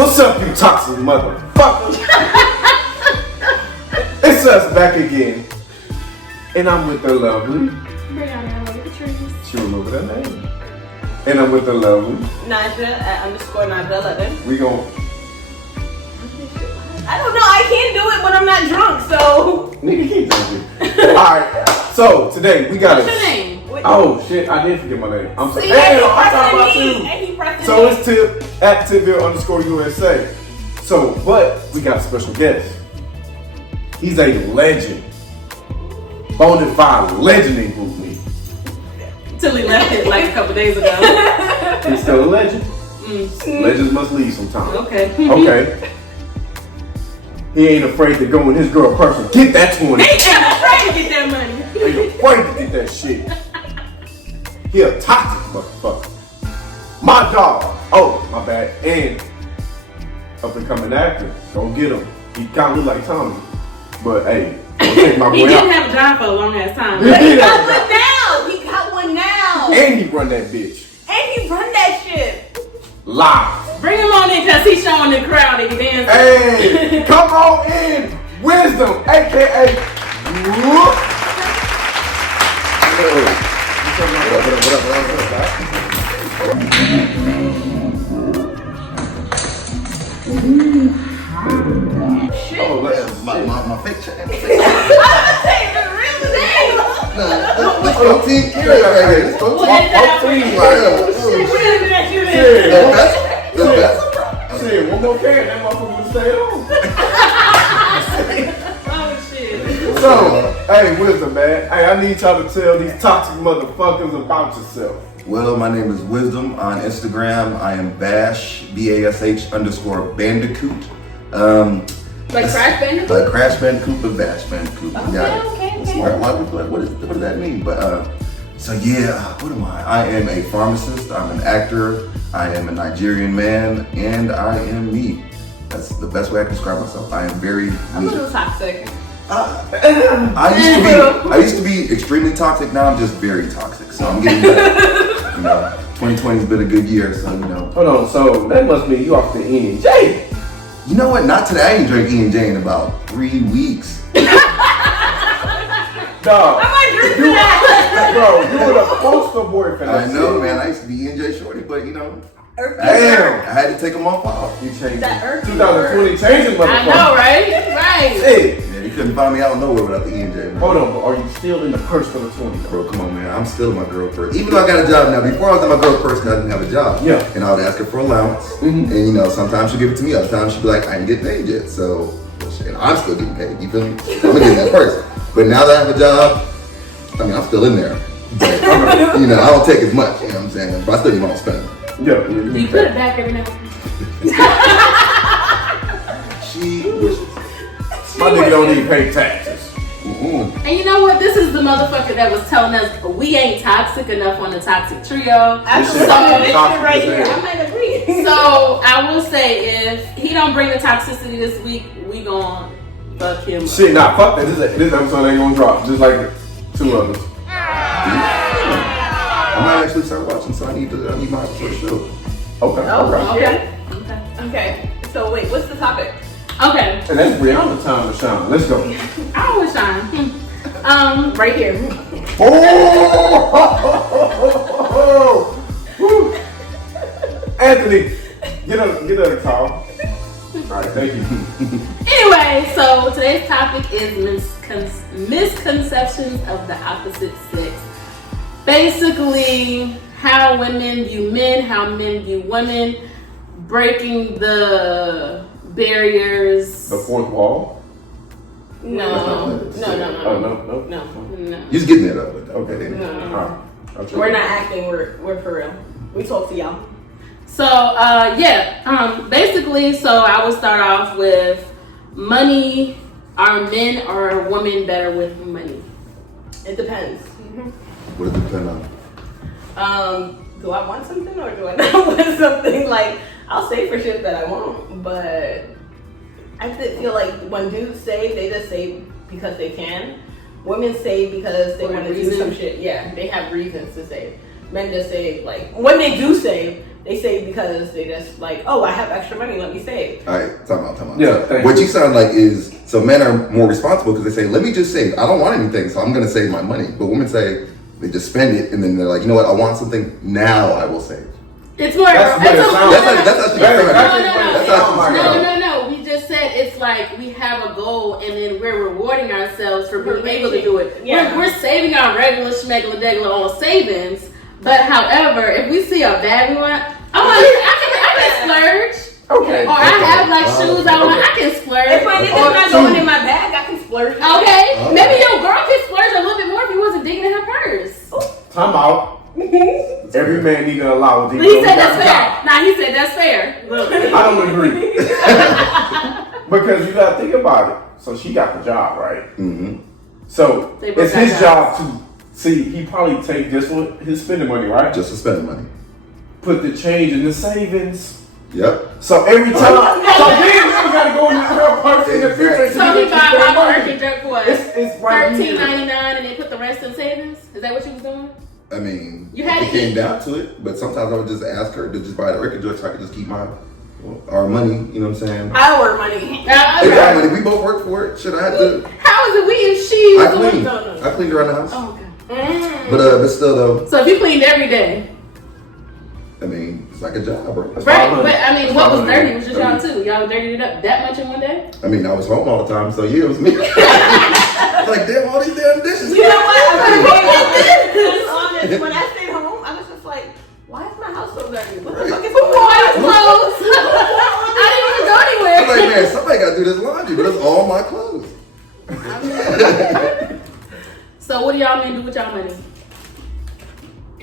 What's up, you toxic motherfuckers? It's us back again. And I'm with the lovely Breyonna IG. She remember that name. And I'm with the lovely Nyjah _Nyjah 11. We gon' I don't know, I can't do it when I'm not drunk, so. nigga keep drinking. Alright, so today we got What's your name? Oh shit, I did forget my name. I'm sorry. See, Damn, I'm talking about you. And he pressed So it's Tip at Tipville _USA. So, but we got a special guest. He's a legend. Bona fide legend in Group Me. Till he left it like a couple days ago. He's still a legend. Legends must leave sometime. Okay. Okay. He ain't afraid to go in his girl person. Get that 20. He ain't afraid to get that money. Ain't afraid to get that shit. He a toxic motherfucker. My dog. Oh, my bad. And up and coming actor. Don't get him. He kind of look like Tommy. But hey, don't take my boy He didn't out. have a job for a long ass time. But he got one now. He got one now. And he run that bitch. And he run that shit. Live. Bring him on in because he's showing the crowd that he dancing. Hey, come on in. Wisdom, aka Whoop. Shit. Oh, let's My fake check. I'm gonna say the real name. Let's go team carry right here. Let's go What team. is that? The best. Shit, one more can, that motherfucker would stay on. Oh shit. So, hey, Wisdom, man. Hey, I need y'all to tell these toxic motherfuckers about yourself. Well, my name is Wisdom. On Instagram, I am Bash, BASH _ Bandicoot. Like Crash Bandicoot? Like Crash Bandicoot, but Bash Bandicoot. Okay. Smart. A lot of people are like, what does that mean? But so yeah, what am I? I am a pharmacist. I'm an actor. I am a Nigerian man, and I am me. That's the best way I can describe myself. I am very I'm a me. little toxic. I used to be extremely toxic. Now I'm just very toxic. So I'm getting better. 2020 has been a good year. So Hold on, so that must mean you off the N&J. You know what? Not today. I ain't drank E&J in about 3 weeks. Dog. I might drink to that. Bro, you were the poster boy for that I know, shit. man. I used to be E&J shorty, but Damn. I had to take them off. You changed That it. irky 2020 changing motherfucker. I know, right? Right. Hey, Yeah, you couldn't find me out of nowhere without the E&J, man. hold on, but are you still in the purse for the 20? Bro, come on, man. I'm still in my girl purse. Even though I got a job now. Before I was in my girl purse because I didn't have a job. Yeah. And I would ask her for allowance. Mhm. And sometimes she'll give it to me. Other times she'll be like, I ain't getting paid yet. So, well, shit, I'm still getting paid. You feel me? I'm gonna get in that purse. But now that I have a job, I mean, I'm still in there. But, I don't take as much. You know what I'm saying? But I still need my own spending. Yeah. You put it back every now and then. She wishes. My nigga don't even pay taxes. Mm-mm. And you know what? This is the motherfucker that was telling us we ain't toxic enough on the toxic trio. That's This shit this shit toxic right as here. hell. I might agree. So I will say if he don't bring the toxicity this week, we gon' fuck him up. Shit, nah, fuck that. This episode ain't gonna drop, just like 2 others. I might actually start watching, so I need my first show. Okay. Oh, Alright. okay. Okay. So wait, what's the topic? Okay. And that's Breyonna time to shine. Let's go. I always shine. Right here. Oh! Woo. Anthony, get her a call. Alright, thank you. Anyway, so today's topic is misconceptions of the opposite sex. Basically, how women view men, how men view women, breaking the barriers. The fourth wall? No. Oh, no. You just getting it up with that. Okay. No. Alright. I'll try. We're not acting, we're for real. We talk to y'all. So, basically, so I would start off with money. Are men or women better with money? It depends. What does it depend on? Do I want something or do I not want something? Like, I'll say for shit that I want, but I feel like when dudes save, they just save because they can. Women save because they For want to do reason. some shit. Yeah, they have reasons to save. Men just save, like, when they do save, They save because they just like, oh, I have extra money, let me save. All right, time out. Yeah, What you sound like is, so men are more responsible because they say, let me just save. I don't want anything, so I'm going to save my money. But women say, they just spend it, and then they're like, you know what, I want something, now I will save. It's more. That's what it sounds like. That's No. We just said it's like we have a goal and then we're rewarding ourselves for being able to do it. Yeah. We're saving our regular schmegula on savings, but however, if we see a bag we want, I can splurge. Okay. Or I have like shoes I want, I can splurge. If my nigga's not going in my bag, I can splurge. Okay. Maybe your girl can splurge a little bit more if he wasn't digging in her purse. Time out. Every man need to allow what But he said that's fair. Nah, he said that's fair. I don't agree. Because you gotta think about it. So she got the job, right? Mm-hmm. So They both it's got his jobs. job to see. He probably take just what his spending money, right? Just to spend money. Put the change in the savings. Yep. So every time, so then you gotta go in the girl purse in the future. So he buy my Birkin jerk for what? It's right here. $13.99 and they put the rest in savings? Is that what you was doing? I mean, You had it to came eat. down to it, but sometimes I would just ask her to just buy the record joint so I could just keep our money, you know what I'm saying? Our money. It's our money. We both work for it. Shit, I had to. How is it we if she I was the one? cleaned. No. I cleaned around the house. Oh, okay. But still though, So if you cleaned every day, I mean, it's like a job, bro. right? But I mean, what was dirty was just y'all $500. too. Y'all dirtied it up that much in one day? I mean, I was home all the time, so yeah, it was me. Like, damn, all these damn dishes. You know what? I'm honest. When I stayed home, I was just like, why is my house so dirty? What the fuck is Who going wore his on? clothes? I didn't even go I'm anywhere. like, man, somebody got to do this laundry, but it's all my clothes. So what do y'all men do with y'all money?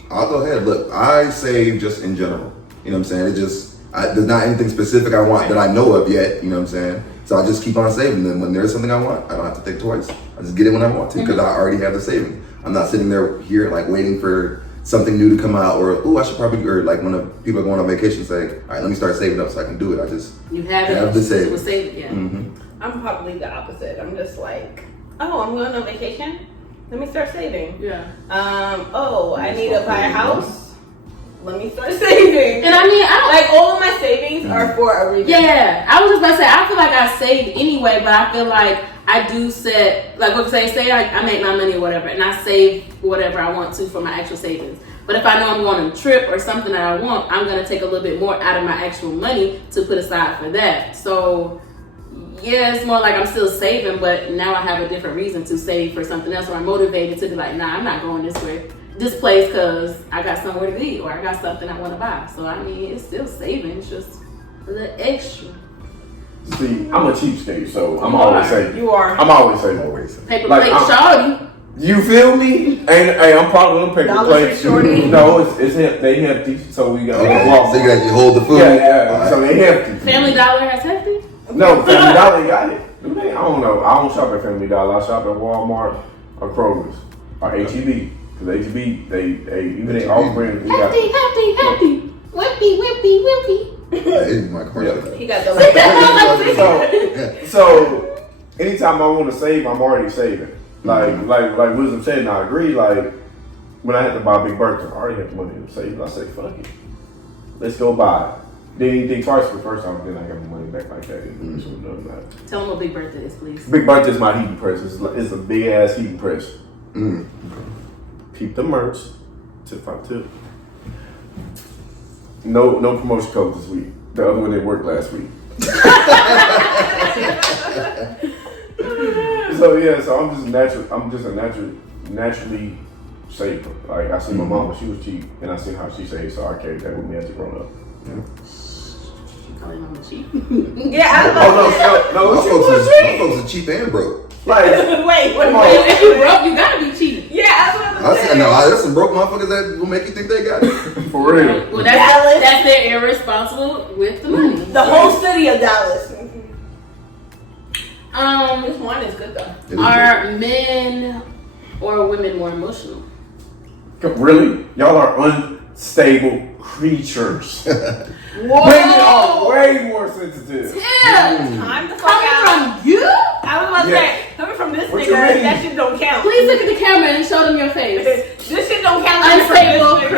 I'll go ahead. Look, I save just in general. You know what I'm saying? There's not anything specific I want that I know of yet. You know what I'm saying? So I just keep on saving. Then when there's something I want, I don't have to think twice. I just get it when I want to because I already have the savings. I'm not sitting there here like waiting for something new to come out or I should probably, or like when people are going on vacation say, all right, let me start saving up so I can do it. I just You have it. have the savings. It was saved, yeah. Mm-hmm. I'm probably the opposite. I'm just like, oh, I'm going on vacation. Let me start saving. Yeah. Oh, I need to buy a house. Let me start saving. And I mean, I don't Like all of my savings are for a reason. Yeah, I was just about to say, I feel like I saved anyway, but I feel like I do set, like what say I make my money or whatever, and I save whatever I want to for my actual savings. But if I know I'm going on a trip or something that I want, I'm going to take a little bit more out of my actual money to put aside for that. So, yeah, it's more like I'm still saving, but now I have a different reason to save for something else, or I'm motivated to be like, nah, I'm not going this place because I got somewhere to be or I got something I want to buy. So I mean, it's still saving, it's just a little extra. See, I'm a cheapskate, so I'm always saving. You are. I'm always saving. Paper Like, plate I'm- shawty. You feel me? Hey, I'm probably on paper Dollar plates. Tree shorty? No, they empty, so we got. Okay, so you got to hold the food. Yeah, so they empty. Family Dollar has hefty? No, Family Dollar got it. Do they? I don't know. I don't shop at Family Dollar. I shop at Walmart or Kroger's or HEB. Because HEB, they even they offering. Hefty. Wimpy. That is my question. He got the So anytime I want to save, I'm already saving. Like Wisdom said, and I agree. Like when I had to buy Big Bertha, I already had the money to save. I say, fuck it, let's go buy it. Didn't think twice the first time, then I got my money back like that. Tell them what Big Bertha is, please. Big Bertha is my heating press. It's a big ass heating press. Keep the merch. Tip 5 tip. No promotion code this week. The other one didn't work last week. So I'm just a naturally saver. Like I see my mama, she was cheap, and I seen how she saved, so I carried that with me as a grown up. Calling mama cheap. Yeah, I No, My she folks was cheap. are cheap and broke. Like wait. come on. If you broke, you gotta be cheap. Yeah, that's what I'm saying. There's some broke motherfuckers that will make you think they got it. For real. Well, Dallas. that's their irresponsible with the money. The whole city of Dallas. This wine is good though. It is Are men or women more emotional? Really? Y'all are unstable creatures. Whoa! Women are way more sensitive. Yeah. Time the fuck out. Coming from you? I was about to Yeah. say, coming from this What nigga, you mean? that shit don't count. Please look at the camera and show them your face. This shit don't count. coming from Unstable this nigga.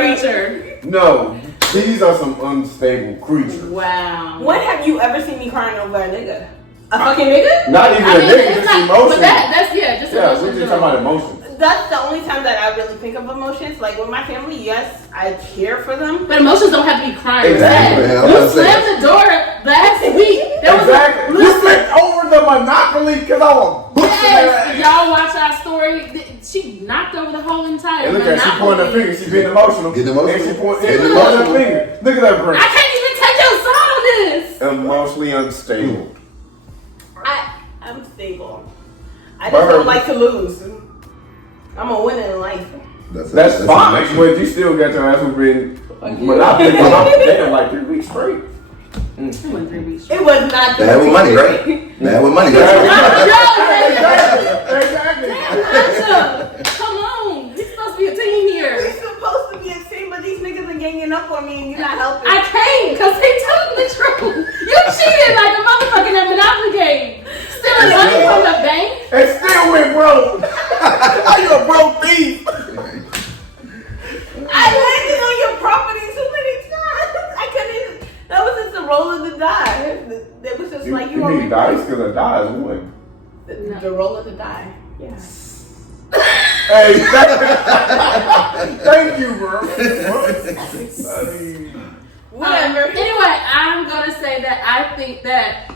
creature. No. These are some unstable creatures. Wow. When have you ever seen me crying over a nigga? A fucking nigga? Not even a nigga, just emotion. But that's just yeah, emotion. we're just talking about emotion. That's the only time that I really think of emotions. Like with my family, yes, I cheer for them. But emotions don't have to be crying. Exactly. Yeah, You slammed the door last week. Exactly. You flipped over the Monopoly because I was busting Yes, her ass. y'all watch our story. She knocked over the whole entire And look at her, she pointing her finger. She being emotional. Getting emotional. And she pointing Getting her emotional. finger. Look at that I brain. can't even take your side of this. Emotionally unstable. I'm stable. I just don't like to lose. I'm a winner in life. That's fine, but you still got your ass whooping. Monopoly damn like 3 weeks straight. It wasn't 3 weeks. It was not. They had with money, right? They had with money. Exactly. Come on, we're supposed to be a team here. We're supposed to be a team, but these niggas are ganging up on me and you're not helping. I can't, because they told the truth. You cheated like a motherfucker in that Monopoly game. Stealing money from the bank. And still went broke. How you a broke thief? I landed on your property so many times. I couldn't even. That was just a roll of the die. It was just like you need dice because a die is one. The roll of the die. Yes. Hey, thank you, bro. Whatever. Anyway, I'm gonna say that I think that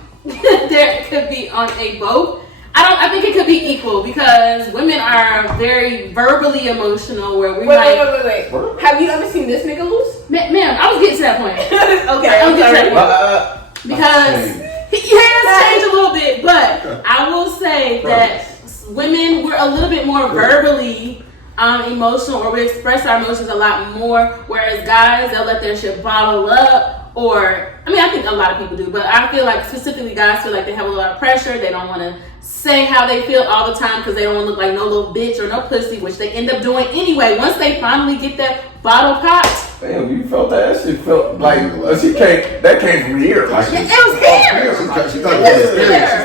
there could be on a both. I think it could be equal because women are very verbally emotional. Where we Wait. Have you ever seen this nigga lose? Ma'am, I was getting to that point. Okay. I was getting to that point. Because he has changed a little bit, but I will say that women, we're a little bit more verbally emotional, or we express our emotions a lot more, whereas guys, they'll let their shit bottle up, or, I mean, I think a lot of people do, but I feel like specifically guys feel like they have a lot of pressure, they don't want to say how they feel all the time because they don't want to look like no little bitch or no pussy, which they end up doing anyway. Once they finally get that bottle popped. Damn, you felt that? She felt like that came from here. Like, It was here. She's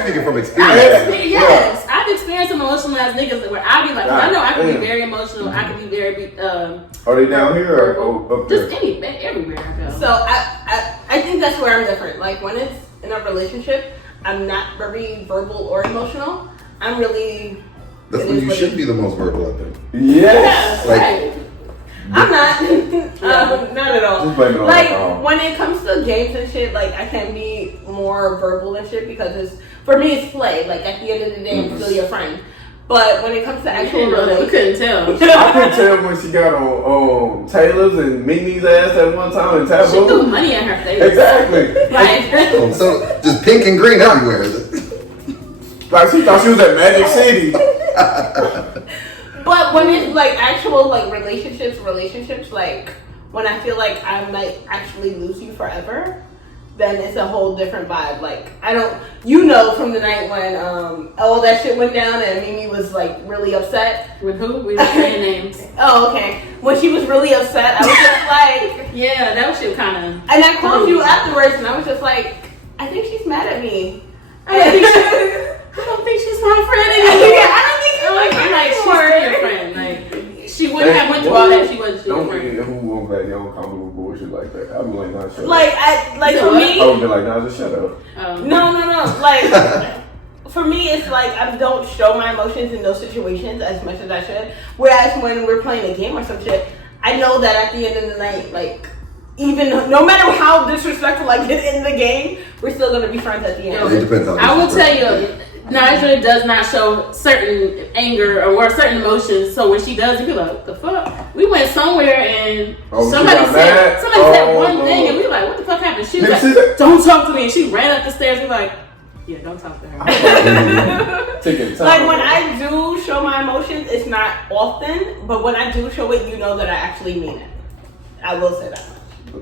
speaking from experience. Yes, I've experienced some emotionalized niggas where I be like, I know I can be very emotional, I can be very are they down here or up there? just everywhere I go. So I think that's where I'm different. Like when it's in a relationship, I'm not very verbal or emotional. I'm really. That's when you should be the most verbal, I think. Yes. Right. I'm not. Not at all. Just blame it on Like alcohol. when it comes to games and shit, like I can be more verbal and shit because for me it's play. Like at the end of the day, I'm still your friend. But when it comes to actual We relationship, couldn't tell. I could tell when she got on Taylor's and Mimi's ass at one time and She threw Taboo. money at her face. Exactly. Like, So just pink and green everywhere. Like she thought she was at Magic City. but when it's like actual like relationships, like when I feel like I might actually lose you forever, then it's a whole different vibe. Like I don't, from the night when all that shit went down and Mimi was like really upset. with who? We were saying names. Oh, okay. When she was really upset, I was just like, Yeah, that was shit kind of. and I called you afterwards, and I was just like, I think she's mad at me. I don't think she's my friend anymore. Yeah, I don't think she's my friend like she's anymore. still your friend. Like she wouldn't have went through all that. She wasn't your Don't friend. forget who won't back. They don't come with bullshit like that. I'd be like, nah, shut up. Like for me, I would be like, nah, just shut up. no. Like for me, it's like I don't show my emotions in those situations as much as I should. Whereas when we're playing a game or some shit, I know that at the end of the night, like. Even no matter how disrespectful I get in the game, we're still gonna be friends at the end. It depends on. I will tell you, Nyjah does not show certain anger or certain emotions. So when she does, you be like, "What the fuck?" We went somewhere and somebody said one thing, and we were like, "What the fuck happened?" She was like, "Don't talk to me," and she ran up the stairs. We were like, "Yeah, don't talk to her." Taking time. Like when I do show my emotions, it's not often, but when I do show it, you know that I actually mean it. I will say that.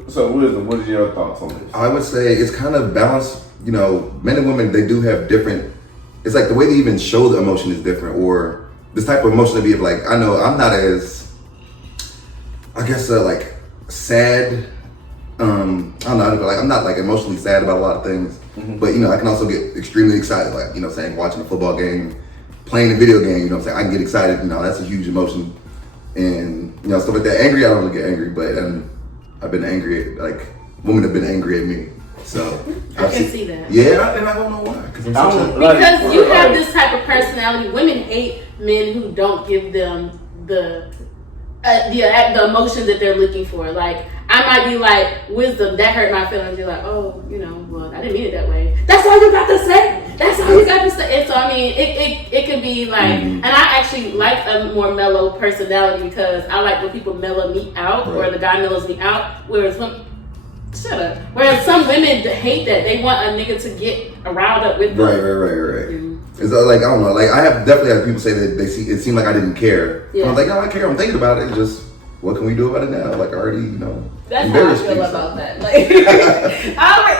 So, Wisdom, what are your thoughts on this? I would say it's kind of balanced. Men and women, they do have different. It's like the way they even show the emotion is different, or this type of emotion to be of like, I know I'm not as, I guess, like sad. I don't know, like I'm not like emotionally sad about a lot of things, but I can also get extremely excited, like saying watching a football game, playing a video game. I'm saying I can get excited. That's a huge emotion, and stuff like that. Angry, I don't really get angry, but I I've been angry at, like, women have been angry at me. So I can see that. Yeah, and I don't know why. Because you have this type of personality. Women hate men who don't give them the emotion that they're looking for. Like, I might be like, wisdom, that hurt my feelings. You're like, oh, well, I didn't mean it that way. That's all you got to say. That's all you got to say. And so, I mean, it can be like, and I actually like a more mellow personality because I like when people mellow me out or the guy mellows me out. Whereas some women hate that. They want a nigga to get riled up with them. Right. It's like, I don't know. Like, I have definitely had people say that it seemed like I didn't care. Yeah. I was like, no, I care. I'm thinking about it. It's just, what can we do about it now? Like, I already, That's how I feel about that. Like,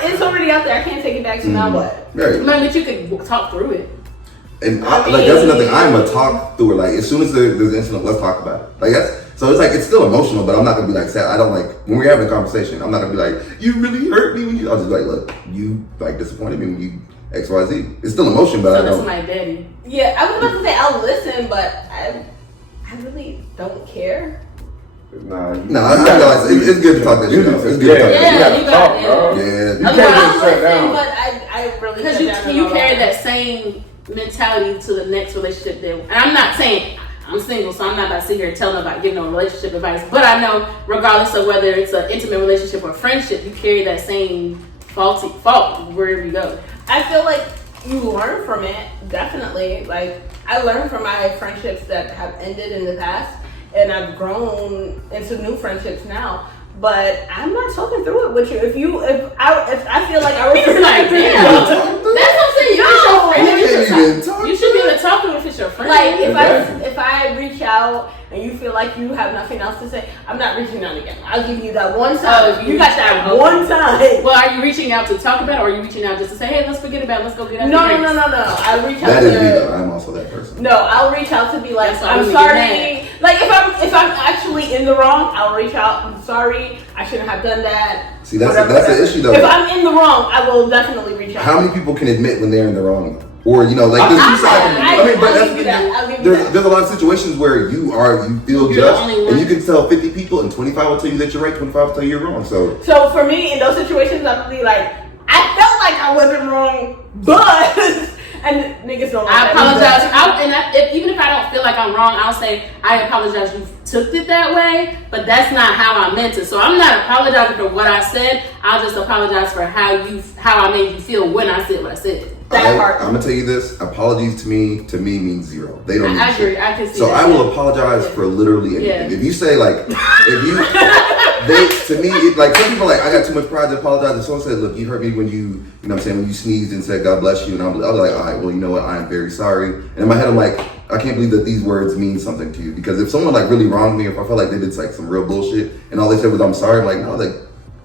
it's already out there. I can't take it back. So now what? Right. But you could talk through it. And like, that's another thing. I'm a talk through it. Like, as soon as there's an incident, let's talk about it. Like, so it's like, it's still emotional, but I'm not gonna be like sad. I don't like, when we're having a conversation, I'm not gonna be like, you really hurt me when you, I'll just be like, look, you like disappointed me when you X, Y, Z. It's still emotion, but I don't. That's my daddy. Yeah, I was about to say I'll listen, but I really don't care. No, I realize it's good to talk that shit out. It's good to talk that shit out. You can't shut down. But I really because you carry that same mentality to the next relationship. And I'm not saying I'm single, so I'm not about to sit here and tell nobody, give no relationship advice. But I know, regardless of whether it's an intimate relationship or friendship, you carry that same fault wherever you go. I feel like you learn from it, definitely. Like, I learned from my friendships that have ended in the past, and I've grown into new friendships now. But I'm not talking through it with you. If I feel like I was like, damn, that's what I'm saying. You should be able to talk to it if it's your friend. Like, if I reach out and you feel like you have nothing else to say, I'm not reaching out again. I'll give you that one time. You got that one time. Well, are you reaching out to talk about it, or are you reaching out just to say, hey, let's forget about it, let's go get out? No. I reach out. That is me though. I'm also that person. No, I'll reach out to be like, I'm sorry. Like, if I'm actually in the wrong, I'll reach out. I'm sorry. I shouldn't have done that. See, that's the issue though. If I'm in the wrong, I will definitely reach out. How many people can admit when they're in the wrong? Or, like there's two sides. But there's a lot of situations where you feel judged, and you can tell 50 people, and 25 will tell you that you're right, 25 will tell you you're wrong. So for me, in those situations, I'll be like, I felt like I wasn't wrong, but and niggas don't. I apologize. Even if I don't feel like I'm wrong, I'll say I apologize. You took it that way, but that's not how I meant it. So I'm not apologizing for what I said. I'll just apologize for how I made you feel when I said what I said. I'm gonna tell you this. Apologies to me means zero. They don't mean I agree. shit. I can see so that. I will apologize for literally anything. Yeah. If you say like, to me, like some people are like, I got too much pride to apologize. If someone said, look, you hurt me when you know what I'm saying, when you sneezed and said God bless you, and I'll be like, all right, well, you know what, I am very sorry. And in my head, I'm like, I can't believe that these words mean something to you, because if someone like really wronged me, if I felt like they did like some real bullshit, and all they said was I'm sorry, I'm like, no, like.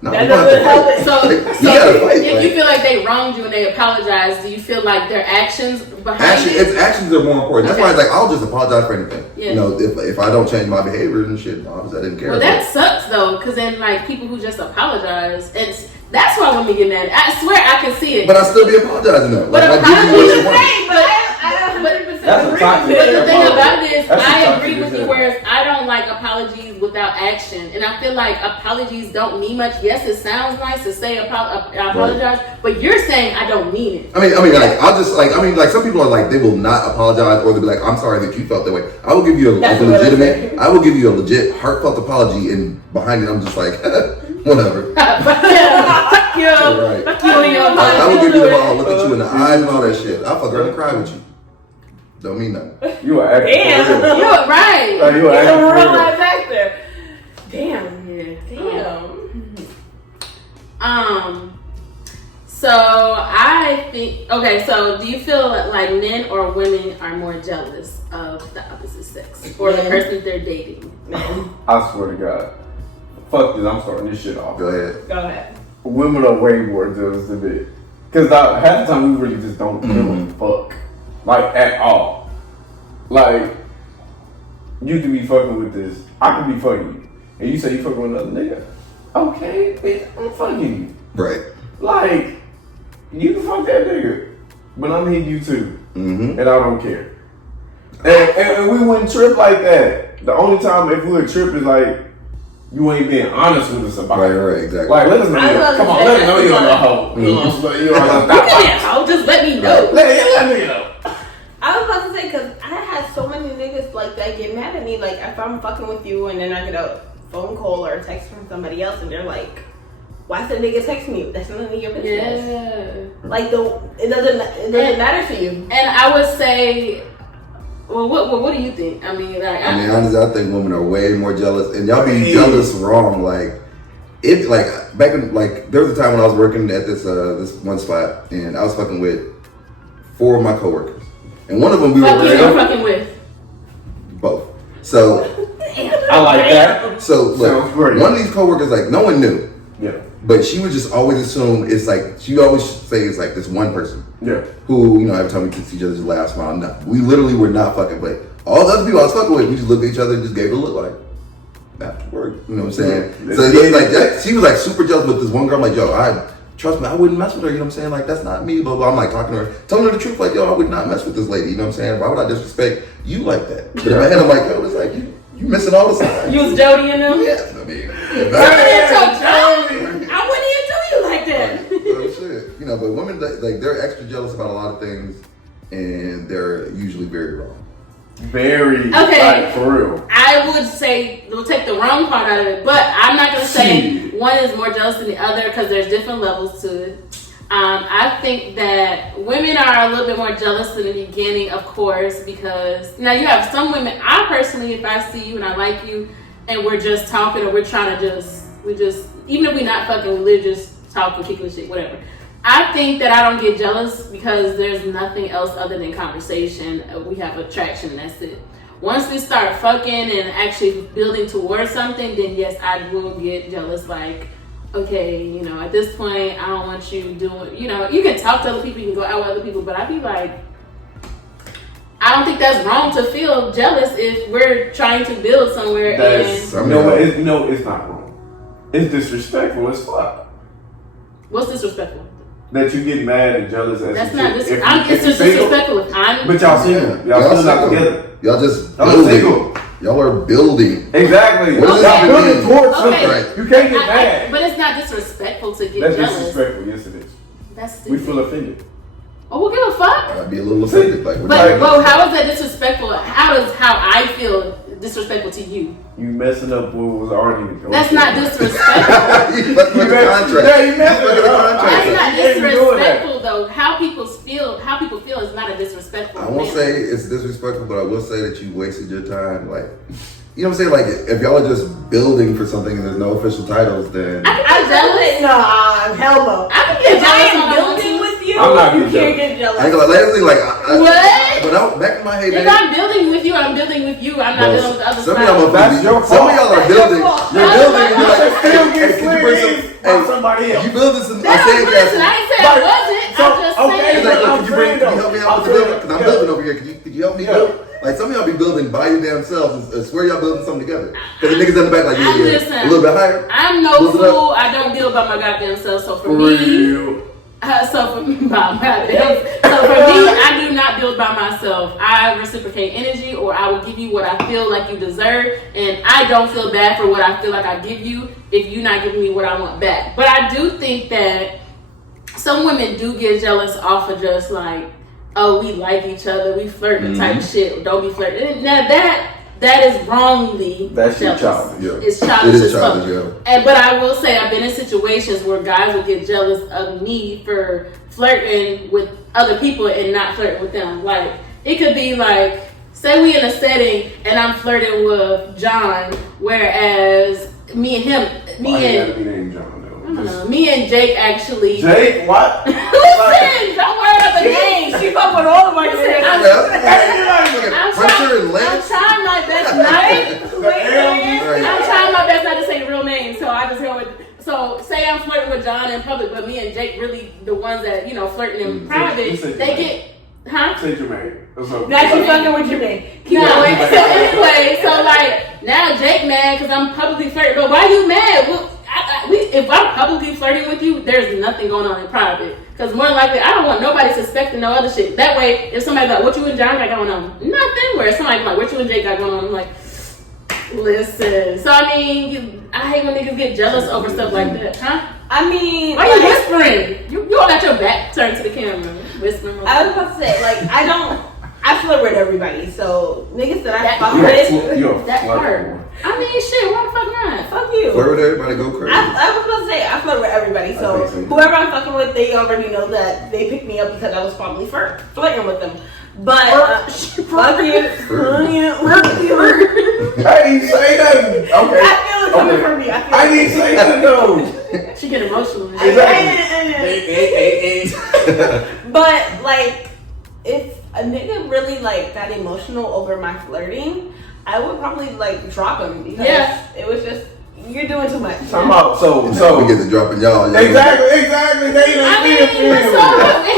No, that doesn't help it. So if you feel like they wronged you and they apologize, do you feel like their actions behind it? It's actions are more important. That's why it's like, I'll just apologize for anything. Yeah. If I don't change my behavior and shit, obviously I didn't care. Well, that sucks though, because then like people who just apologize, that's why women get mad. I swear I can see it. But I still be apologizing though. But like, the thing about it is, I agree with you, whereas I don't like apologies without action. And I feel like apologies don't mean much. Yes, it sounds nice to say I apologize, but you're saying I don't mean it. I mean, like some people are like, they will not apologize, or they'll be like, I'm sorry that you felt that way. I will give you a legit heartfelt apology, and behind it, I'm just like, whatever. Fuck you. Right. Fuck you and your apology. I will give you the ball, look at you in the eyes and all that shit. I'll fuck around and cry with you. Don't mean nothing. You are acting. Damn. You're right. You are acting. You're a real life actor. Damn. Yeah. So I think, okay, so do you feel like men or women are more jealous of the opposite sex or the person they're dating? I swear to God. Fuck this, I'm starting this shit off. Go ahead. Women are way more jealous than men. Because half the time we really just don't give a fuck. Like, at all. Like, you can be fucking with this. I can be fucking you. And you say you fucking with another nigga. Okay, bitch, I'm fucking you. Right. Like, you can fuck that nigga. But I'm hitting you too. Mm-hmm. And I don't care. And we wouldn't trip like that. The only time if we would trip is like, You ain't being honest with us about it. Right, exactly. Like, let us know. Come on, let us know you're a hoe. You know, Just let me know. Let me know. I was about to say, because I had so many niggas like that get mad at me. Like, if I'm fucking with you and then I get a phone call or a text from somebody else and they're like, why's the nigga texting you? That's none of your business. Yeah. Like, it doesn't matter to you. And I would say, well, what do you think? I mean, like, Honestly, I think women are way more jealous, and y'all be jealous wrong. Like, it, like back in, like, there was a time when I was working at this this one spot, and I was fucking with 4 of my coworkers, and one of them we were fucking with both. So I like that. So look, one of these coworkers, like, no one knew. Yeah. But she would just always assume it's like, she always say it's like this one person. Yeah. Who, you know, every time we kiss each other, just laugh, smile. No, we literally were not fucking. But all the other people I was fucking with, we just looked at each other and just gave it a look like, after work. You know what I'm saying? So it was like that. She was like super jealous with this one girl. I'm like, yo, trust me, I wouldn't mess with her. You know what I'm saying? Like, that's not me. Blah, blah. I'm like talking to her, telling her the truth. Like, yo, I would not mess with this lady. You know what I'm saying? Why would I disrespect you like that? But in my head, I'm like, yo, it's like, you missing all the signs. You was Jody and them? Yeah, I mean. I wouldn't even do you like that. Oh, shit. You know, but women, like, they're extra jealous about a lot of things, and they're usually very wrong. Very, okay. Like, for real. I would say we'll take the wrong part out of it, but I'm not gonna say one is more jealous than the other because there's different levels to it. I think that women are a little bit more jealous in the beginning, of course, because now you have some women. I personally, if I see you and I like you, and we're just talking or we're trying to even if we're not fucking, we live just talking, kicking the shit, whatever. I think that I don't get jealous because there's nothing else other than conversation. We have attraction, and that's it. Once we start fucking and actually building towards something, then yes, I will get jealous. Like, okay, you know, at this point, I don't want you doing, you know, you can talk to other people, you can go out with other people, but I'd be like, I don't think that's wrong to feel jealous if we're trying to build somewhere. It's not wrong. It's disrespectful as fuck. What's disrespectful? That you get mad and jealous. That's not disrespectful. It's just disrespectful if I'm. But y'all single. Y'all still not together. Y'all just building. Y'all are building. Exactly. What does that building mean? towards something. Right. You can't get mad. But it's not disrespectful to get jealous. That's disrespectful. Yes, it is. That's stupid. We feel offended. Oh, we'll give a fuck. I'd be a little offended. Like, but how is that disrespectful? How I feel disrespectful to you? You messing up what was already going. That's not disrespectful. you messed with the contract. Yeah, you messed with the contract. That's not disrespectful though. How people feel is not a disrespectful. I won't say it's disrespectful, but I will say that you wasted your time. Like, you know what I'm saying? Like, if y'all are just building for something and there's no official titles, then I'm jealous. No, hell no. I can get jealous on building with you. I'm not you can't get jealous. I ain't gonna lie, like, what? But back in my head, if I'm building with you, I'm building with you. I'm not building with the other side. Some of y'all are building. You're building. And you're like, still get hey, can you bring somebody else? You build this in listen, I ain't saying I wasn't. I'm just saying. Like, can you help me out with the building? Because I'm building over here. Could you help me build? Like, some of y'all be building by your damn selves. I swear y'all building something together. Because the niggas in the back, like, a little bit higher. I'm no fool. I don't build by my goddamn self. So for me, I do not build by myself. I reciprocate energy, or I will give you what I feel like you deserve, and I don't feel bad for what I feel like I give you if you're not giving me what I want back. But I do think that some women do get jealous off of just like, oh, we like each other, we flirting type shit. Don't be flirting. Now that is wrongly that's jealous. Childish. Yeah. It's childish as fuck. Yeah. But I will say I've been in situations where guys will get jealous of me for flirting with other people and not flirting with them. Like, it could be like, say we in a setting and I'm flirting with John, whereas me and Jake actually. Jake, what? Listen, don't worry about the names. She fuck with all of my niggas. I'm trying my best not to say real names, so I just go with. So say I'm flirting with John in public, but me and Jake really the ones that flirting in private. They get. Huh? Say Jermaine. Now she fucking with Jermaine. So anyway, so like now Jake mad because I'm publicly flirting. But why you mad? Well, if I'm publicly flirting with you, there's nothing going on in private. Because more than likely, I don't want nobody suspecting no other shit. That way, if somebody's like, what you and John got going on? Nothing. Where somebody's like, what you and Jake got going on? I'm like, Listen. So I mean, I hate when niggas get jealous over stuff like that, huh? I mean, why you whispering? You all got your back turned to the camera, whispering. I was about to say, like, I flirt with everybody, so niggas that I fuck with, that part. I mean, shit, why the fuck not? Fuck you. Flirt with everybody, go crazy. I was about to say, I flirt with everybody, so whoever I'm fucking with, they already know that they picked me up because I was probably flirting with them. But fuck you. I didn't say nothing. Okay. I feel it coming from me. I didn't say nothing though. She get emotional. But like, if a nigga really like got emotional over my flirting, I would probably like drop him because it was just, you're doing too much. Time out. So we get to dropping y'all. Exactly. They it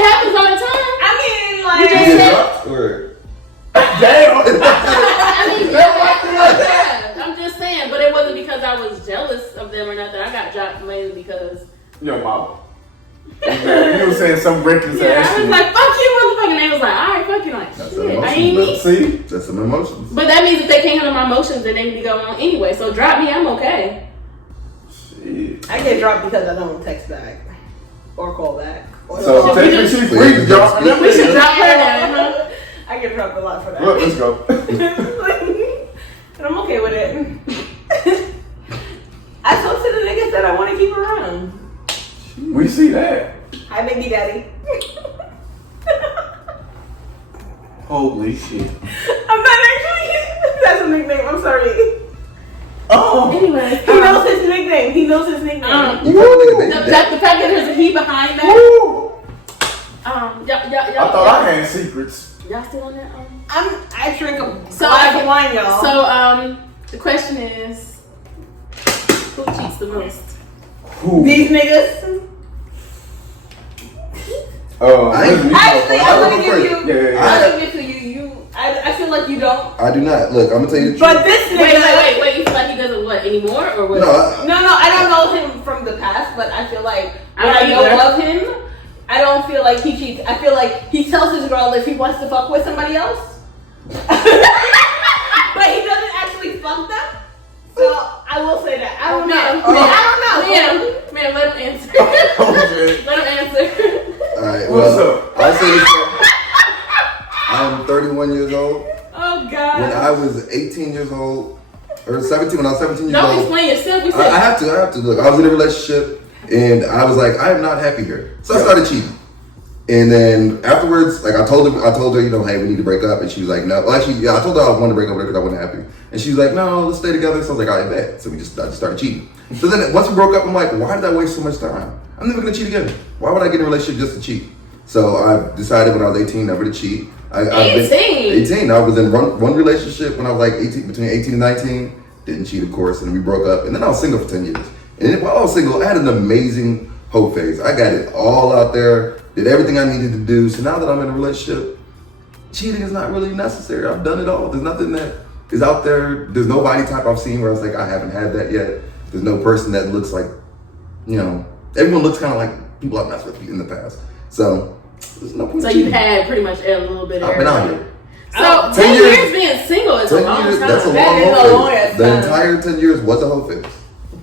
happens all the time. I mean, like, you just get dropped or damn. I mean, yeah, I'm just saying, but it wasn't because I was jealous of them or nothing. I got dropped mainly because Your mama. You were saying some reckless ass I was shit. like, fuck you, motherfucker. And they was like, alright, fuck you. Like, that's shit, I ain't me. See? That's some emotions. But that means if they can't handle my emotions, then they need to go on anyway. So drop me, I'm okay. Shit. I get dropped because I don't text back or call back. So technically she's free to drop. We should drop her down, huh? I get dropped a lot for that. Look, let's go. And I'm okay with it. I talk to the niggas that I want to keep around. We see that. Hi, baby daddy. Holy shit. I'm not actually. That's a nickname. I'm sorry. Oh. Anyway, He knows his nickname. He knows his nickname. You call a nigga baby the daddy. fact that there's a he behind that. Woo. Y'all I thought I had secrets. Y'all still on that? I drink a So glass of wine, y'all. So the question is, who cheats the most? Who? These niggas. Actually, I'm gonna give you. Yeah. I'm gonna give it to you. I feel like you don't. I do not. Look, I'm gonna tell you the truth. But this nigga. Wait. You feel like he doesn't what anymore or what? No, I don't know him from the past, but I feel like I when don't I know either. of him, I don't feel like he cheats. I feel like he tells his girl if he wants to fuck with somebody else, but he doesn't actually fuck them. So I will say that. I don't know. Man, let him answer. Okay. Let him answer. Alright, What's well, up? I say this. I'm 31 years old. Oh God. When I was 18 years old, or 17, when I was 17 years Don't old. explain yourself. We said I have to. Look, I was in a relationship and I was like, I am not happy here. So I started cheating. And then afterwards, like I told her, you know, hey, we need to break up. And she was like, no. Well, actually, yeah, I told her I wanted to break up with her because I wasn't happy. And she was like, no, let's stay together. So I was like, all right, bet. So I just started cheating. So then once we broke up, I'm like, why did I waste so much time? I'm never gonna cheat again. Why would I get in a relationship just to cheat? So I decided when I was 18 never to cheat. 18. I was in one relationship when I was like 18, between 18 and 19. Didn't cheat, of course, and we broke up. And then I was single for 10 years. And then while I was single, I had an amazing hoe phase. I got it all out there, did everything I needed to do. So now that I'm in a relationship, cheating is not really necessary. I've done it all. There's nothing that is out there. There's no body type I've seen where I was like, I haven't had that yet. There's no person that looks like, you know, everyone looks kind of like people I've messed with in the past. So there's no point. So you've had pretty much a little bit of I've been out here. So 10 10 years years being single is a 10 long years, time. that's a That long is a hoe long phase. ass The time. entire 10 years was a hoe phase.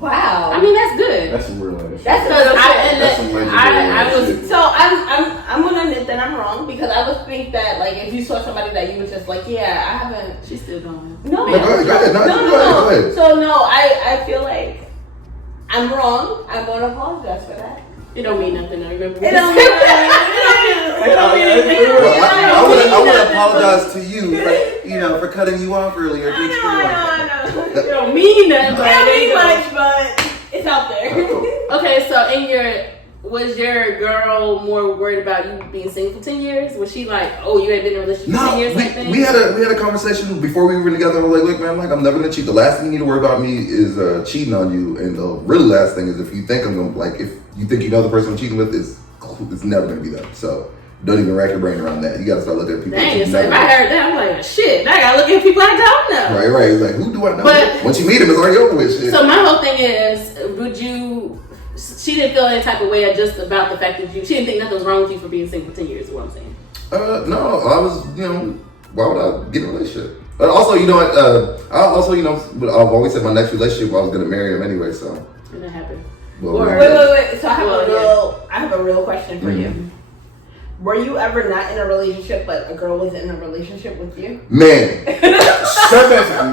Wow. I mean, that's good. That's some real ass. That's Because That's some I was legendary So I'm gonna admit that I'm wrong because I would think that like if you saw somebody that you was just like, yeah, I haven't. she's still going. No, No, go ahead. Go ahead. So no, I feel like I'm wrong. I'm gonna apologize for that. It don't mean nothing. I remember. It don't mean nothing. Well, I want to apologize to you, for cutting you off earlier. I know. It don't mean nothing. It But don't there you mean go. much, but it's out there. Okay, so was your girl more worried about you being single for 10 years? Was she like, oh, you had been in a relationship for 10 No, years? type thing? we had a conversation before we were together. I was like, look, man, I'm never gonna cheat. The last thing you need to worry about me is cheating on you. And the really last thing is if you think I'm gonna if you think you know the person I'm cheating with, it's never gonna be them. So don't even rack your brain around that. You gotta start looking at people. Dang, that so you if never I met. heard that, I'm like, shit, I gotta look at people I don't know. Right. It's like, who do I know? But- Once you meet him, it's already over with. Shit. So my whole thing is, she didn't feel any type of way just about the fact that she didn't think nothing was wrong with you for being single for 10 years is what I'm saying. No, I was, why would I get in a relationship? But also, you know what? I've always said my next relationship, I was gonna marry him anyway. So. And that happened. Well, Wait. So I have a real question for you. Were you ever not in a relationship, but a girl was in a relationship with you? Man.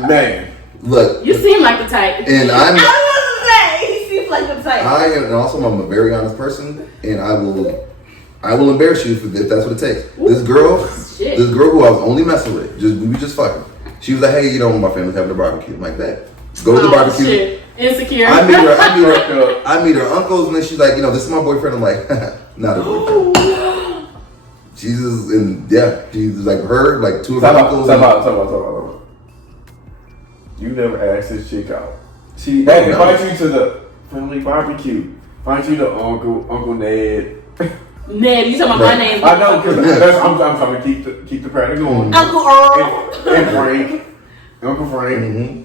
Man. Look. You seem like the type. And I was gonna say, he seems like the type. I am, and also I'm a very honest person, and I will embarrass you if that's what it takes. This girl who I was only messing with, we were just fucking. She was like, hey, you know, my family's having a barbecue. I'm like, that. Go to the barbecue. Shit. Insecure. I meet her uncles, and then she's like, you know, this is my boyfriend. I'm like, not a boyfriend. Jesus, and yeah, she's like her, like two of her uncles. Talk about. You never asked this chick out. They invite you to the family barbecue. Invite you to Uncle Ned. Ned, you talking about my name? I know, because I'm trying to keep the pattern going. Uncle Earl. And Frank. Uncle Frank. Mm-hmm.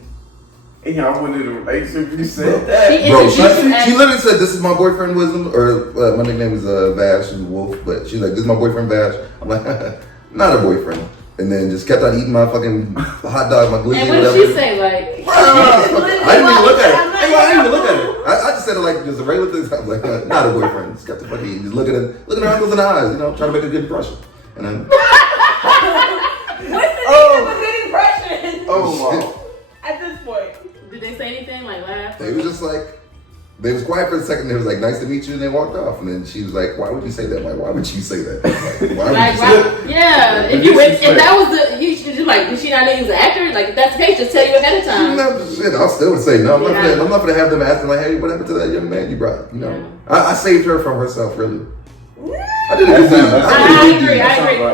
And y'all went in a relationship, you said that. Bro, she literally said, this is my boyfriend Wisdom, or my nickname is Vash, she's a wolf, but she's like, this is my boyfriend Vash. I'm like, not a boyfriend. And then just kept on eating my fucking hot dog, my glizzy, and whatever. what did she say, like? I didn't even look at it. I didn't even look at it. I just said it like just a regular thing. I was like, not a boyfriend. Just got the fucking, just looking at her uncles in the eyes, you know, trying to make a good impression. And then, What's the name of a good impression? Oh, wow. At this point. Did they say anything, like laugh? they was just like, they was quiet for a second. They was like, nice to meet you, and they walked off. And then she was like, why would you say that? Like, why would you say that? Like, why would you say that? Yeah, if that was you should like, did she not know he was an actor? Like, if that's the case, just tell you ahead of time. I still would say no. I'm not gonna have them asking like, hey, what happened to that young man you brought? You know, I saved her from herself, really. I did a good deed. I agree.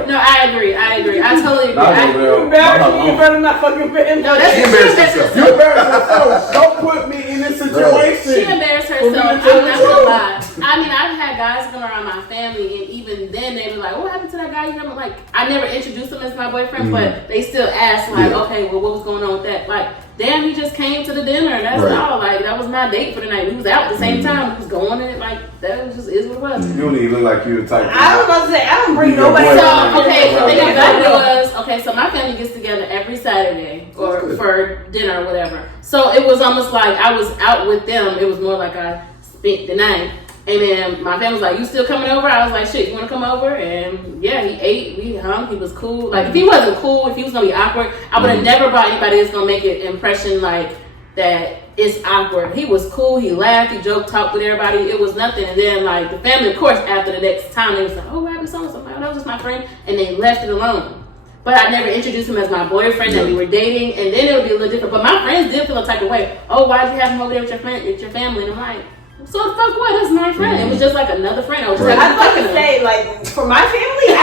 No, I agree. I totally agree. You embarrassed me in front of my fucking friends. No, that's She embarrassed herself. You embarrassed yourself. Don't put me in this situation. She embarrassed herself. I'm not gonna lie. I mean, I've had guys come around my family, and even then they were like, "What happened to that guy?" You know, like I never introduced him as my boyfriend, but they still ask, like, "Okay, well, what was going on with that?" Like, damn, he just came to the dinner. That's all. Like, that was my date for the night. We was out at the same time. We was going in it. Like, that was just is what it was. You don't even look like you the type. I was about to say, I don't bring nobody. So, okay, the thing about it was, okay, so my family gets together every Saturday or for dinner or whatever. So it was almost like I was out with them. It was more like I spent the night. And then my family was like, you still coming over? I was like, shit, you want to come over? And yeah, he ate, we hung, he was cool. Like, if he wasn't cool, if he was going to be awkward, I would have never brought anybody that's going to make an impression like that it's awkward. He was cool, he laughed, he joked, talked with everybody. It was nothing. And then, like, the family, of course, after the next time, they was like, oh, what happened to so-and-so? That was just my friend. And they left it alone. But I never introduced him as my boyfriend that we were dating. And then it would be a little different. But my friends did feel a type of way. Oh, why'd you have him over there with your family? And I'm like, so the fuck what? That's my friend. It was just like another friend. I was just I'd like to say, like, for my family,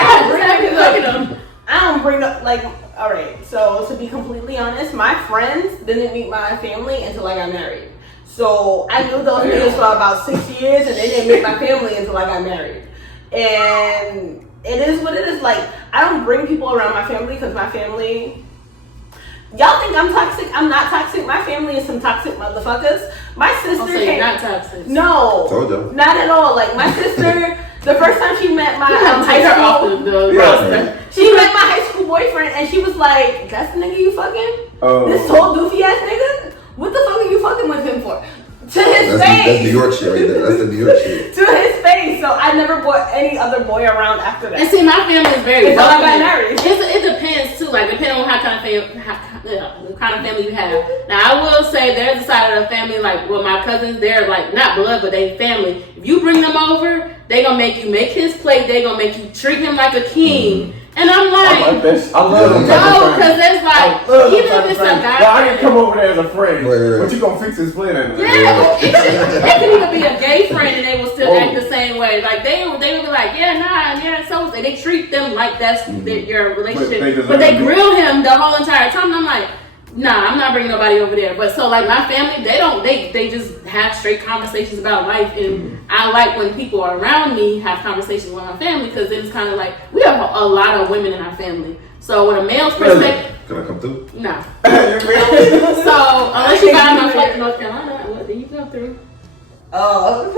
I don't bring up, like, all right. So to be completely honest, my friends didn't meet my family until I got married. So I knew those niggas for about 6 years, and they didn't meet my family until I got married. And it is what it is. Like, I don't bring people around my family because my family. Y'all think I'm toxic? I'm not toxic. My family is some toxic motherfuckers. My sister. So you're not toxic. No, not at all. Like, my sister, the first time she met my high school, she met my high school boyfriend, and she was like, "That's the nigga you fucking? This tall doofy ass nigga? What the fuck are you fucking with him for?" To his face. That's New York shit right there. That's the New York shit. To his face. So I never brought any other boy around after that. And see, my family is very until I got married. It depends too. Like, depending on what kind of family you have. Now, I will say there's a side of the family, like, well, my cousins, they're like not blood, but they family. If you bring them over, they gonna make you make his plate. They gonna make you treat him like a king. And I'm like, I love them. no, because it's like, even if it's a guy. I can come over there as a friend, but you gonna fix his plate. Yeah, it can even be a gay friend, and they will still act the same way. Like, they would be like, so they treat them like that's your relationship. But they grill him the whole entire time. And I'm like, nah, I'm not bringing nobody over there. But so, like, my family, they just have straight conversations about life. And I like when people around me have conversations with my family, because then it's kind of like, we have a lot of women in our family. So with a male's perspective. Can I come through? No. So unless you got on my flight to North Carolina, then you come through. Oh.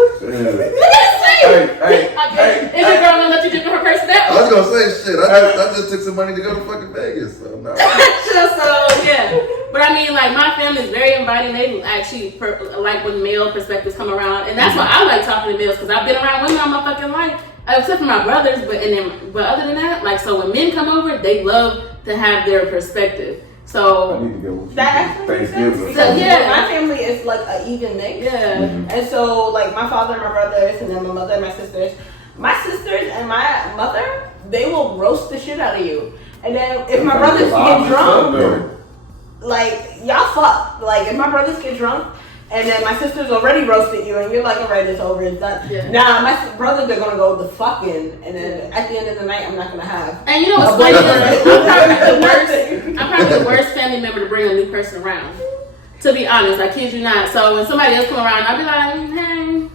Hey, Is your girl gonna let you dip in her purse I now? was gonna say shit. I just took some money to go to fucking Vegas. So no. So yeah, but I mean, like my family is very inviting. They actually like when male perspectives come around, and that's why I like talking to males because I've been around women all my fucking life, except for my brothers. But other than that, like so when men come over, they love to have their perspective. So I need to go with you. That actually makes sense. Thanksgiving. Because Yeah. my family is like an even mix. yeah, And so like my father and my brothers and then my mother and my sisters. My sisters and my mother, they will roast the shit out of you. And then if my brothers get drunk, like y'all fuck. Like if my brothers get drunk and then my sisters already roasted you and you're like, alright, it's over, it's done. Yeah. Nah, my brothers are gonna go the fuck in and then at the end of the night I'm not gonna have. and you know what's funny? I'm probably the worst family member to bring a new person around. To be honest, I kid you not. So when somebody else come around, I'll be like, hey.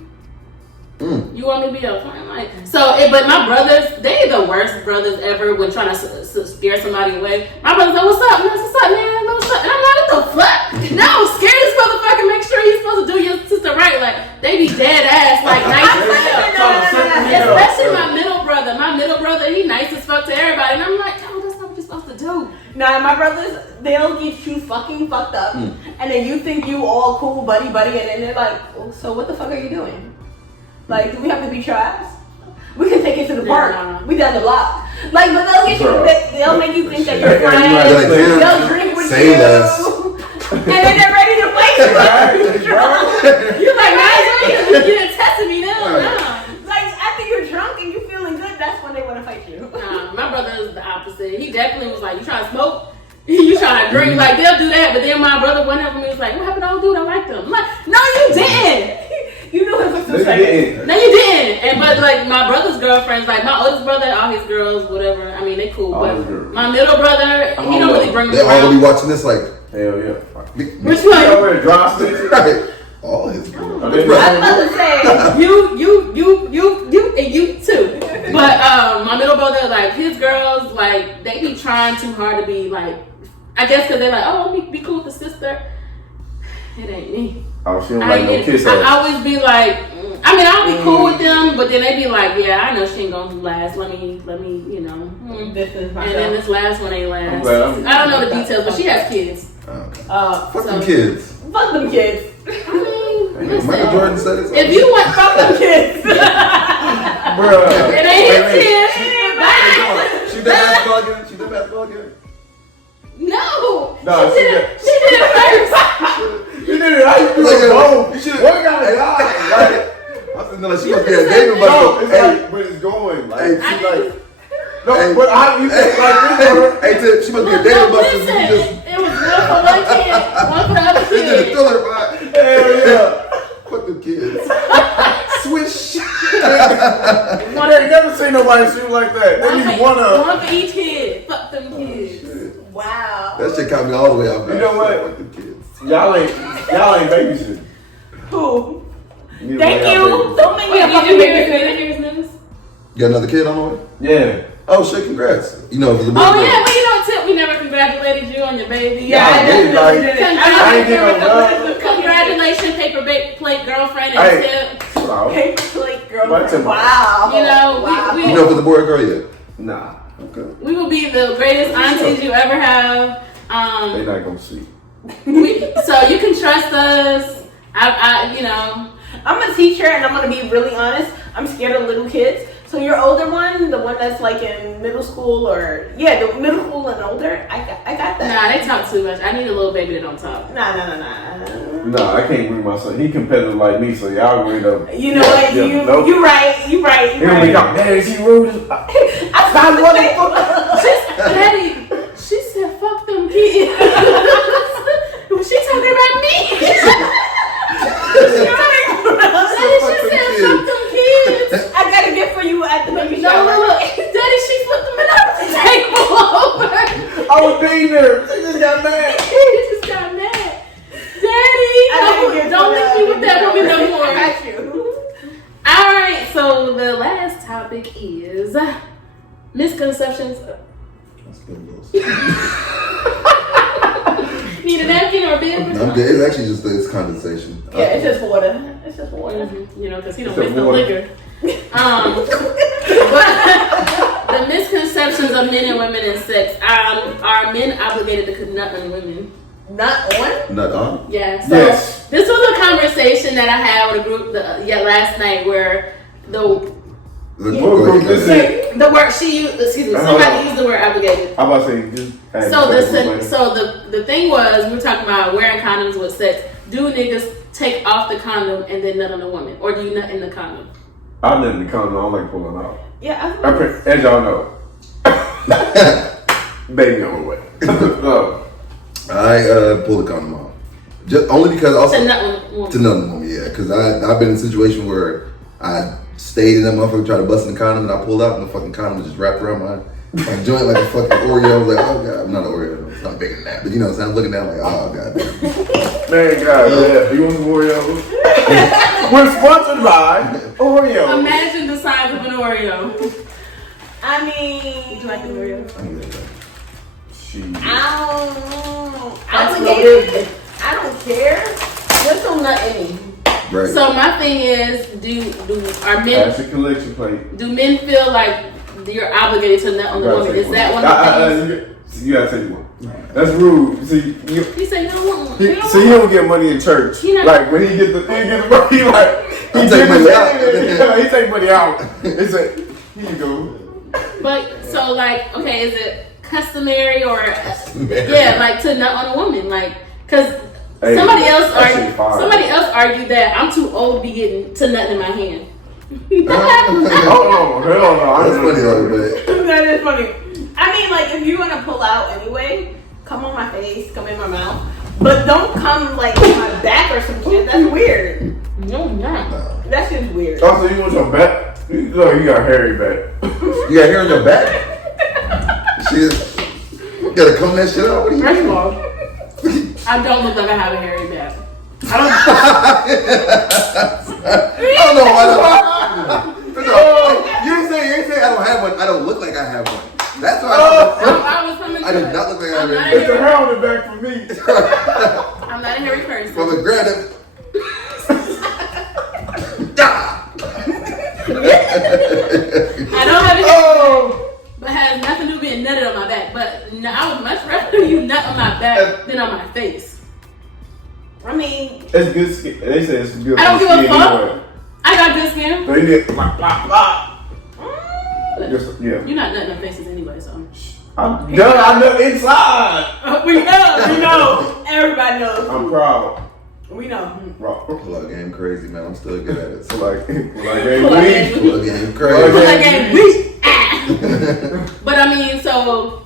You want me to be your friend? Like, so, but my brothers, they the worst brothers ever when trying to scare somebody away. My brother's like, what's up, man? What's up, man? What's up? And I'm like, what the fuck? No, scare this motherfucker. Make sure you're supposed to do your sister right. Like, they be dead ass, like nice as hell. Especially my middle brother. My middle brother, he nice as fuck to everybody. And I'm like, oh, that's not what you're supposed to do. Nah, my brothers, they'll get you fucking fucked up. And then you think you all cool, buddy, and then they're like, oh, so what the fuck are you doing? Like, do we have to be tribes? We can take it to the park. Yeah. We down the block. Like, but they'll get you, they'll make you think that you're Yeah, friends. yeah. They'll drink with Say you. less. And then they're ready to play you. You're like, nah, You didn't test me now. Nah. like, after you're drunk and you feeling good, that's when they want to fight you. Nah, my brother is the opposite. He definitely was like, you trying to smoke? You trying to drink? Like, they'll do that. But then my brother, one of them, was like, what happened to old dude? I liked him. I'm like, no, you didn't. You knew him for 2 They seconds. didn't. No, you didn't. And but like my brother's girlfriends, like my oldest brother, all his girls, whatever. I mean, they cool. All But his girls. my middle brother, he don't really bring me They all gonna be around. watching this like. Hell yeah. Which You one? over there dry snitching? Right. All his girls. Are they I was about to say, You, and you too. But my middle brother, like his girls, like they be trying too hard to be like, I guess because they're like, oh, be cool with the sister. It ain't me. Oh, she don't like no kiss I ass. always be like, I mean, I'll be cool with them, but then they be like, yeah, I know she ain't gonna last. Let me, you know. this is And then this last one ain't last. glad I'm- I don't know the details, but she has kids. Okay. fuck Fuck them kids. them kids. I mean, Michael listen, Jordan said it. if you want Fuck them kids. Bruh. it ain't his kids. She did basketball again. She did basketball again. No, No, she did it first. You did it. How you do Like, it both? you should've- What kind of guy? Like, I was like, she must be a David no, Buster. it's Hey, like, but it's going. Like, hey, I she didn't- like. no, hey, but how you think like this, Hey, bro? hey, Tip, she must be a Look, David no, Buster. listen, You just it was one for one kid, one for the other you did a kid. thriller, right? Hell yeah. Fuck them kids. Swish. I ain't never seen nobody shoot like that. They need one of. One for each kid. Fuck them kids. Wow. That shit caught me all the way off. You know what? Fuck them kids. Y'all ain't babysitting. Who? Neither Thank way you. y'all babysit. Don't make me Wait, a did fucking you hear babysitter. his news? You got another kid on the way? Yeah. Oh shit! Congrats. You know, for the Oh yeah, but you know, Tip, we never congratulated you on your baby. Yeah, I did, definitely like, did it. I ain't get no love. Congratulations, paper plate girlfriend and Hey. Tip. Wow. Paper plate What's girlfriend. in my- Wow. You know, Wow. we You know, for the boy or girl yet? Nah. Okay. we will be the greatest aunties you ever have. They not gonna see. So you can trust us. You know. I'm a teacher and I'm gonna be really honest. I'm scared of little kids. So your older one, the one that's like in middle school or the middle school and older, I got that. Nah, they talk too much. I need a little baby that don't talk. Nah. Nah, I can't bring my son. He competitive like me, so y'all going up. You know what? nope. You right. He gonna be like, man, is he rude? Daddy, she said, "Fuck them kids." She talking about me. Daddy, she said, "Fuck them kids." I got a gift for you at the baby No, shower. look, Daddy, she flipped them and up the table over. I was being there. She just got mad. He just got mad. Daddy, don't leave me with that woman no more. I got you. All right, so the last topic is misconceptions. That's good, Wilson. You need a napkin or a bib? I'm good. It's actually just it's condensation. Yeah, it's just water. It's just water. You know, because he don't It's miss the water. liquor. But the misconceptions of men and women in sex. Are men obligated to nut on women? Not on? Not on. Yeah. So Yes. this was a conversation that I had with a group last night where the What group is it? the word she used, excuse me, somebody used the word obligated. I'm about to say just. So the thing was, we were talking about wearing condoms with sex. Do niggas take off the condom and then nut on the woman, or do you nut in the condom? I nut in the condom. I don't like pulling out. Yeah, As y'all know, baby on the way. I pull the condom off. Just only because also To nut on the woman. to nut on the woman, yeah. Because I've been in a situation where I stayed in that motherfucker, tried to bust in the condom, and I pulled out, and the fucking condom was just wrapped around my joint like a fucking Oreo. I was like, oh god, I'm not an Oreo. It's not bigger than that, but you know what I'm saying? I'm looking down like, oh god damn. Man, God, yeah. You want some Oreos? We're sponsored by Oreos. Imagine the size of an Oreo. I mean, Would you like an Oreo? Obligated. I don't care. Just don't nut in me. Right. So my thing is, are men That's a collection plate. do men feel like you're obligated to nut on the woman? Is that one of the things? You gotta take one. That's rude. See, He said you don't want one. You don't he want don't get money in church. He not- Like when he get the money, he take money out. He take money out. It's like, here you go. But so like, okay, is it customary or Customary. yeah, like to nut on a woman, like because Hey, somebody else that shit fire. argued that I'm too old to be getting to nut in my hand. Hell no. That's funny though, but That is funny. I mean, like, if you want to pull out anyway, come on my face, come in my mouth. But don't come, like, in my back or some shit. That's weird. No, not. That's just weird. Also, you want your back? Look, you got hairy back. you got hair on your back. Shit, you gotta comb that shit out. What do you First of mean? all, I don't look like I have a hairy back. I don't know why. You ain't say I don't have one. I don't look like I have one. That's why I was coming to I do it. not look like I have I'm not one. It's a hair on the back for me. I'm not a hairy person. From a grab it. I don't have a hairy but it has nothing to do with being nutted on my back. But no, I would much rather you nut on my back than on my face. I mean, It's good skin. They say it's good I don't for give a skin fuck. anyway. I got good skin. They get blah, blah, blah. Just, yeah. You're not nutting on faces anyway, so. I'm done. I know inside. we know. Everybody knows. I'm proud. We know. Rock. Pull up game crazy, man. I'm still good at it. So So like Pull up weed. game. pull up game Pull up crazy. Like a weak. But I mean, so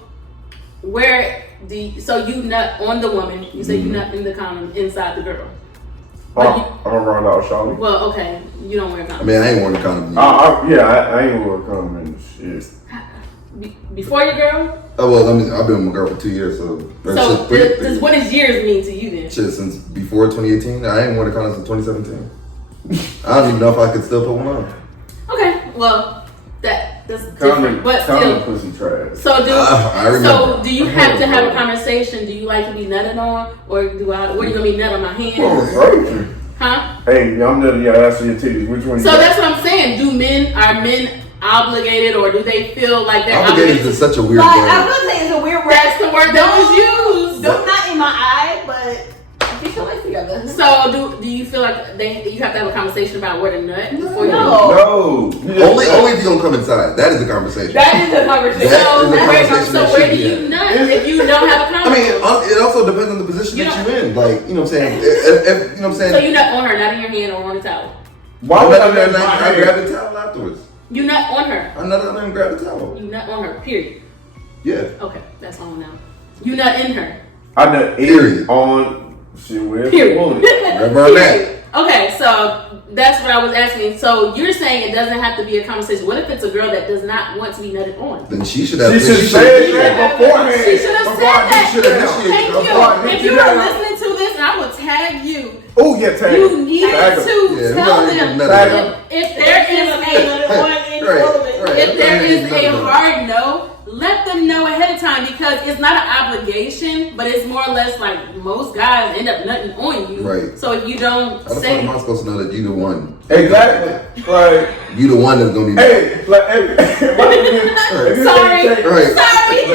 so you nut on the woman? You say you nut in the condom inside the girl. I'm gonna run out, Charlie. Well, okay, you don't wear I condoms. mean, I ain't worn a condom. I ain't gonna come in shit. Before your girl. Oh well, I've been with my girl for 2 years, so. So what does years mean to you then? Shit, since before 2018, I ain't worn a condom since 2017. I don't even know if I could still put one on. Okay, well that's Condom, different, but condom still. pussy trash. So I remember. so do you have to have a conversation? Do you like to be nutted on, or what are you gonna be nut on my hand? Oh, Huh? hey, I'm nutting your ass or your titties. Which one? So that's what I'm saying. Are men obligated, or do they feel like they're Obligated obligated? is such a weird But word. I would say it's a weird word. That's the word that was used. Don't not in my eye, but get your life together. So do you feel like you have to have a conversation about where to nut before you? No. Only if you don't come inside. That is the conversation. That is a conversation. That is a conversation So that where should do be you had. nut if you don't have a I condom? mean, it also depends on the position You that don't- you're in. Like, you know what I'm saying? If, you know what I'm saying? So you nut on her, not in your hand or on the towel. Why I would I nut nut on her, my I hand? grab the towel afterwards. You nut on her. I nut on her and grab the towel. You nut on her. Period. Yeah. Okay, that's all now. You nut in her. I nut Period. on shit with Period. woman. Remember on that. Okay, so that's what I was asking. So you're saying it doesn't have to be a conversation. What if it's a girl that does not want to be nutted on? Then she should have. She should say that beforehand. She should have said Before I that. get shit down. Thank Before I you. get If you you are down. listening to this, I will tag you. Oh yeah, tag. You need Tag to her. Yeah, tell we them gotta Tag nut her. if there is a Right. if there is a hard no, let them know ahead of time, because it's not an obligation, but it's more or less like most guys end up nutting on you. Right. So if you don't How the fuck say, am I supposed to know that you the one? Exactly. Like, You the one that's gonna be. hey, like, Sorry. Right. sorry. No,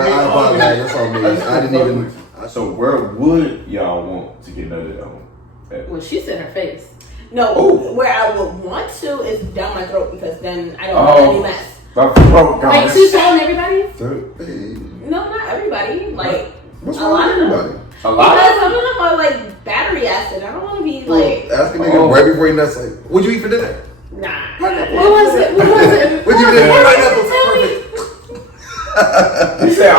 I apologize. That's on me. I didn't even. So where would y'all want to get nutted on? Well, she said her face. No, Ooh. where I would want to is down my throat, because then I don't Oh. have any mess. My throat Wait, gone. she's showing everybody? Hey, No, not everybody. Like, what's a wrong lot with of them. everybody? A lot. Because some of them are like battery acid. I don't want to be like, Ask a nigga right before he nuts, like, what'd you eat for dinner? nah. What was it? What was it? What'd you eat for dinner? Pineapples, perfect. He said,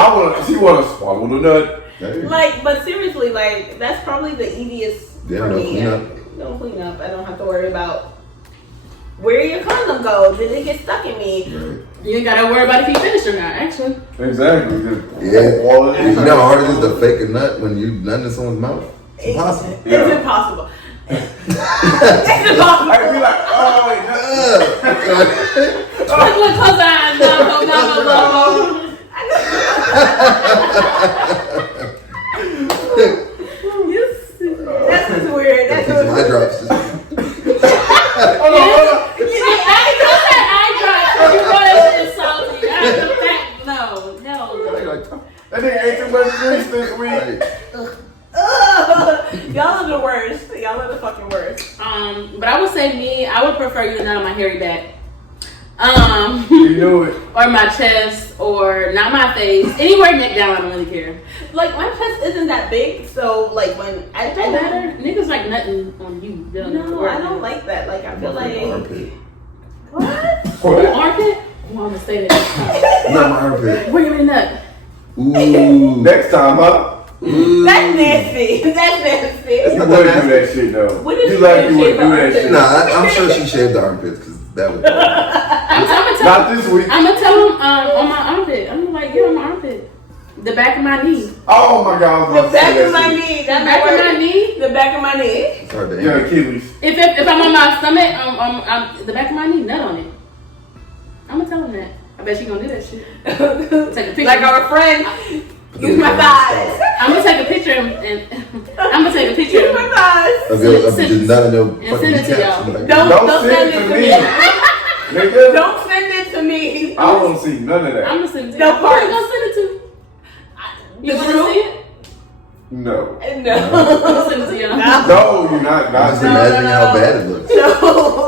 she want to swallow the nut. Hey. Like, but seriously, like, that's probably the easiest Yeah, for no me. cleanup. Don't clean up. I don't have to worry about where your condom goes. Did it get stuck in me? Right. You ain't gotta worry about if you finish or not, actually. Exactly. Just Yeah. swallow it. You know how hard it is to fake a nut when you nut in someone's mouth? It's impossible. It's Yeah. impossible. It's I'd impossible. be like, oh, wait, no. Look, close eyes. No. That's just weird. That's These eye drops. Hold on, hold on. That nigga ate too much grease this week. Right. Y'all are the worst. Y'all are the fucking worst. But I would say me, I would prefer you to nut on my hairy back. You knew it. Or my chest, or not my face. Anywhere neck down, I don't really care. Like, my chest isn't that big, so like when I That matter? Niggas like nutting on you. No, I don't like that. Like, I feel like Armpit. what? Your armpit? Oh, I'm gonna say that. Not my armpit. Where you in nut? Ooh. Next time, huh? Ooh. That's nasty. That's nasty. You not would that do that shit though. What if You you like didn't you would shave do the that armpit? shit. Nah, I'm sure she shaved the armpits because that would. I'm gonna tell Not this week. I'm gonna tell him on my armpit. I'm gonna like, get on my armpit. The back of my knee. Oh my God. I was The about to say back that of my shit. knee. The That's back of my knee. The back of my knee. It's hard to Your handle. Achilles. If I'm on my stomach, the back of my knee, nut on it. I'm gonna tell him that. I bet she gonna do that shit. Take a picture. Like our friend. Use my thighs. I'm gonna take a picture and I'm gonna take a picture Use my thighs. Of just not in no And fucking send it to kneecaps. y'all. Like, Don't Don't send send it it to to me. me. Nigga. Don't send it to me. I don't see none of that. I'm gonna send it to No you. Who parts. you gonna send it to? You The wanna truth? see it? No. I'm No. gonna send it to y'all. No, you're not. I'm Not just No, imagining no, how no. bad it looks. No.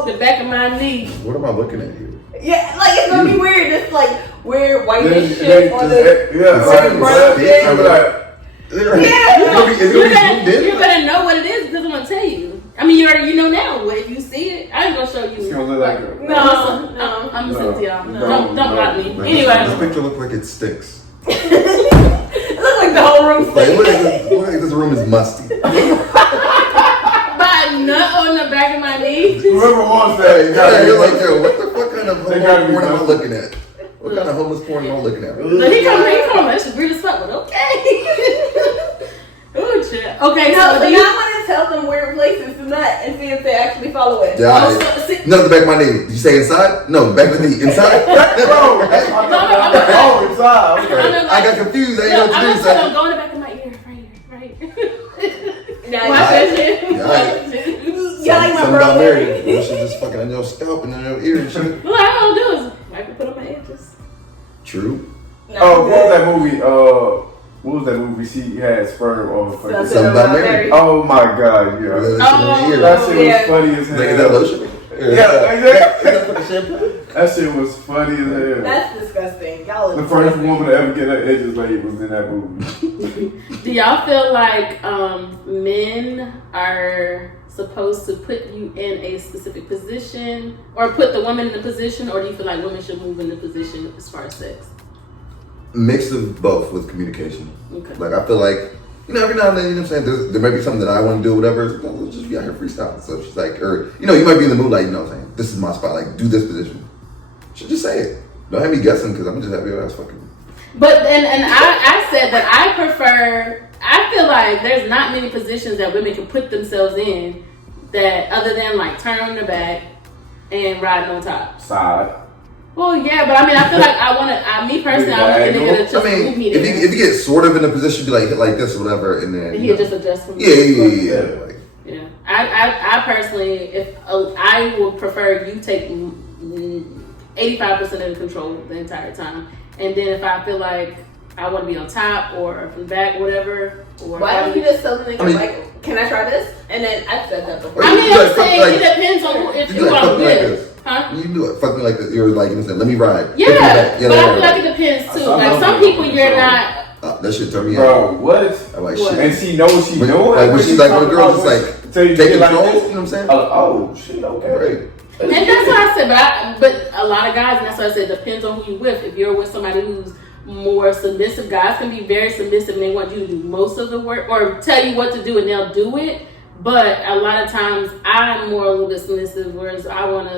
The back of my knee. What am I looking at here? Yeah, like it's gonna be weird. It's like weird white Then- shit then on just- the. yeah, It's like, like but- big. I'm like, It's Yeah. gonna be You zoomed in. better know what it is because I'm gonna tell you. I mean, you already know now. But if you see it, I ain't gonna show you. It's gonna look like a. No. I'm gonna send it to y'all. No. Don't block me. This Anyway, picture looks like it stinks. It looks like the whole room Like, stinks. look like this room is musty. but a nut on the back of my knee. Whoever wants that, you Yeah, gotta you're be like, yo, what the fuck kind of They gotta be homeless porn am I musty. looking at? What kind of homeless porn am I looking at? Look, he come. That's weird as fuck, but okay. Ooh, shit. Okay, No, so so do now you? I'm gonna tell them weird places to nut and see if they actually follow it. Yeah, Oh, alright. so- see- No, the back of my knee. Did you say inside? No, back of the knee. Inside? Bro, that's my oh, inside. Okay. I got confused. I didn't know I'm what gonna to tell them do. go in the back of my ear, right here. Now, Watch that shit. Yeah, alright. Yeah, like my Something about brother. Mary. You should just fucking on your scalp and on your ear and shit. Well, all I don't do is wipe and put on my edges. True. No, Oh, what was that movie? What was that movie? She had sperm on fucking. Something about Mary. Oh my God, Yeah, yeah. that shit in Oh, your ear. That shit was Yeah. funny as Like, is that hell. lotion? Yeah, exactly. Shampoo? That shit was funny as hell. That's disgusting. Y'all are The first woman to ever get her edges laid was in that movie. Do y'all feel like men are supposed to put you in a specific position or put the woman in a position, or do you feel like women should move in the position as far as sex? Mix of both with communication. Okay. Like, I feel like, you know, every now and then, you know what I'm saying, there might be something that I want to do, whatever. It's like, oh, let's just be out here freestyling. So she's like, or, you know, you might be in the mood, like, you know what I'm saying, this is my spot, like, do this position. Should just say it. Don't have me guessing, because I'm just happy your ass fucking. But and I said that I feel like there's not many positions that women can put themselves in that other than like turn on the back and riding on top. Side. Well, yeah, but I mean, I feel like me personally, I want the nigga to just move me there. If you get sort of in a position to be like this or whatever, and then he'll just adjust for me. Yeah. Like, yeah. I personally, if I would prefer you take 85% of the control the entire time, and then if I feel like I want to be on top or from the back, whatever. Or why don't you just tell the nigga like, can I try this? And then I said that before. I mean, I'm saying it depends on who I'm with. Huh? You do it, fuck me like this. You're like, you said, let me ride. Yeah, but I feel like it depends too. Like some people, you're not. That shit turned me bro, out. what? I'm like, what? shit. And she knows what she's doing. Like when she's like, when a girl just like taking control, like you know what I'm saying? Oh shit, okay. Right. And that's what I said. But a lot of guys, and that's what I said, depends on who you're with. If you're with somebody who's more submissive, guys can be very submissive and they want you to do most of the work or tell you what to do and they'll do it. But a lot of times I'm more a little bit submissive, whereas I want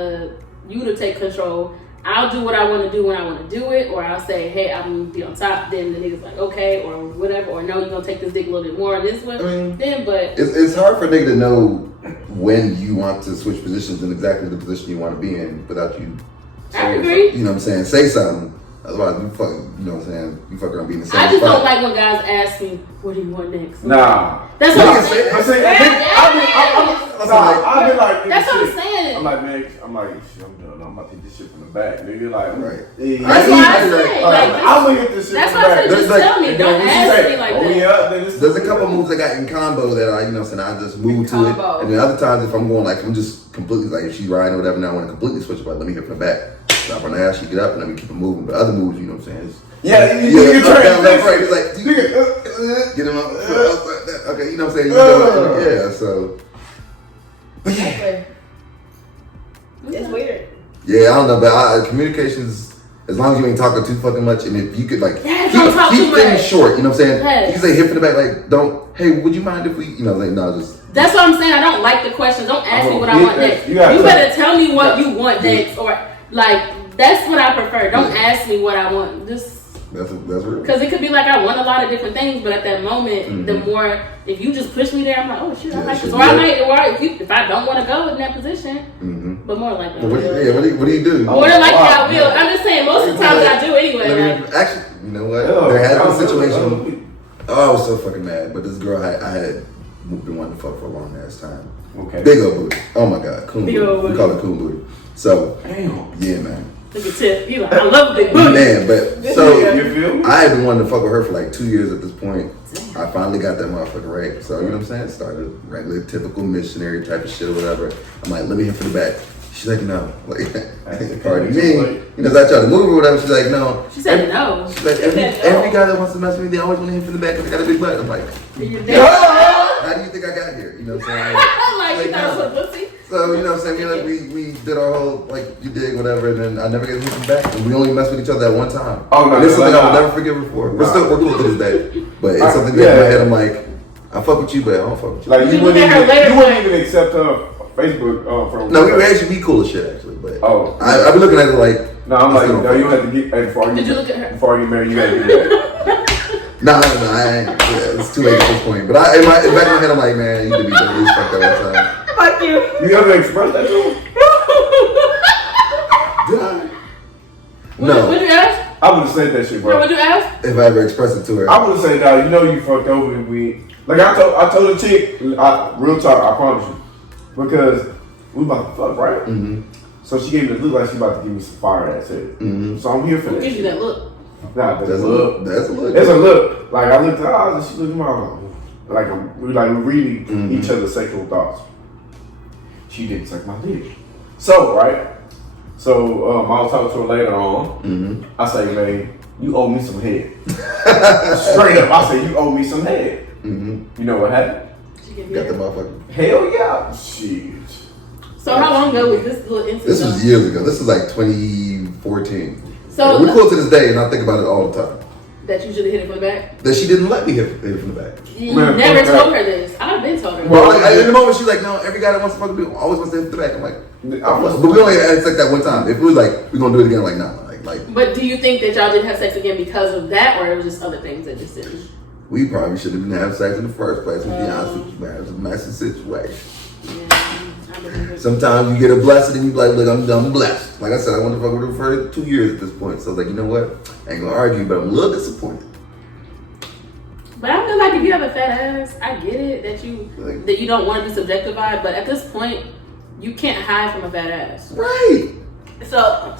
you to take control. I'll do what I want to do when I want to do it, or I'll say, hey, I'm going to be on top. Then the nigga's like, okay, or whatever, or no, you're going to take this dick a little bit more this way. I mean, but it's hard for a nigga to know when you want to switch positions in exactly the position you want to be in without you. I agree. You know what I'm saying? Say something. Otherwise, you fuck. You know what I'm saying? You fuck around being the same. I just spot. don't like when guys ask me, what do you want next? Nah. That's what I'm saying. I've been like, that's what I'm saying. I'm like, man, shit, I'm done. I'm about to take this shit from the back, nigga. Like, right. That's what I say. I'm gonna get this shit that's from the why I back. said, just tell me. Don't ask me like that. Yeah, there's a couple moves I got in combo that I, you know what I'm saying, I just move to it. And then other times if I'm going like, I'm just completely like, if she's riding or whatever, now I want to completely switch it, like, let me hit from the back. Stop on the ass, she get up, and then we keep it moving. But other moves, you know what I'm saying? You can down left, right. It's like, get him up. Okay, you know what I'm saying? Yeah, so. But yeah. It's weird. Yeah, I don't know, but communications, as long as you ain't talking too fucking much, and if you could like keep things short, you know what I'm saying? Yes. You can say hit from the back, like, don't, hey, would you mind if we, you know, like, no, just. That's what I'm saying. I don't like the questions. Don't ask me what I want next. You better tell me what you want next, or like. That's what I prefer. Don't ask me what I want. Just that's real. Because it could be like I want a lot of different things, but at that moment, the more if you just push me there, I'm like, oh shit, I like this. Or I might, if I don't want to go in that position, but more like that. What do you do? More than likely I will. I'm just saying, most of the times I do anyway. Actually, you know what? There has been a situation. Oh, I was so fucking mad. But this girl I had been wanting to fuck for a long ass time. Okay. Big old booty. Oh my god, coon booty. We call it coon booty. So, yeah, man. Look at Tip. You like, I love big booty. Man, but so you feel me? I had been wanting to fuck with her for like 2 years at this point. I finally got that motherfucker right. So, you know what I'm saying? It started regular, typical missionary type of shit or whatever. I'm like, let me hit for the back. She's like, no. Like, pardon me. You know, as I try to move or whatever, she's like, no. She said no. She's like, every guy that wants to mess with me, they always want to hit for the back because they got a big butt. I'm like, how do you think I got here? You know what I'm saying? Like you thought it was a pussy? So, you know what I'm saying? We did our whole, like, you dig, whatever, and then I never get hit from the back. And we only messed with each other at one time. Oh, no. And it's something I will never forgive her for. We're cool to this day. But it's something that in my head, I'm like, I fuck with you, but I don't fuck with you. Like, you wouldn't even accept her Facebook from. No, we were actually be cool as shit, actually. But I've been looking at it like. No, I'm like, no, you have to get. Did you look at her? Before you marry, you gotta do that. No, I ain't. Yeah, it's too late at this point. But back in my head, I'm like, man, you need to be done. Fuck that one time. Fuck you. You ever express that to him? Did I? No. Would you ask? I would have said that shit, bro. Would you ask? If I ever expressed it to her. I would have said, nah, you know you fucked over and we. Like I told the chick, real talk, I promise you. Because we about to fuck, right? Mm-hmm. So she gave me the look like she about to give me some fire ass head. Mm-hmm. So I'm here for that. Who gives you that look? Nah, that's a look. That's a look. It's a look. Like I looked at her eyes and she looked at mine. Like we reading each other's sexual thoughts. She didn't suck my dick. So right. So I was talking to her later on. Mm-hmm. I say, man, you owe me some head. Straight up, I say you owe me some head. Mm-hmm. You know what happened? Got the motherfucker. Hell yeah. Shit. So how long ago was this little incident? This was years ago. This was like 2014. So we're cool to this day, and I think about it all the time. That you should have hit it from the back? That she didn't let me hit it from the back. You never told her this. I've been told her. Well, in the moment, she's like, no, every guy that wants to fuck with me always wants to hit the back. I'm like, but we only had sex that one time. If it was like, we're going to do it again, like, nah. Like. But do you think that y'all didn't have sex again because of that, or it was just other things that just didn't? We probably should have been having sex in the first place, to be honest with you, man. It was a messy situation. Yeah. I believe it. Sometimes you get a blessing and you be like, look, I'm blessed. Like I said, I wanted to fuck with her for 2 years at this point. So I was like, you know what? I ain't gonna argue, but I'm a little disappointed. But I feel like if you have a fat ass, I get it that you don't want to be subjectified. But at this point, you can't hide from a fat ass. Right. So,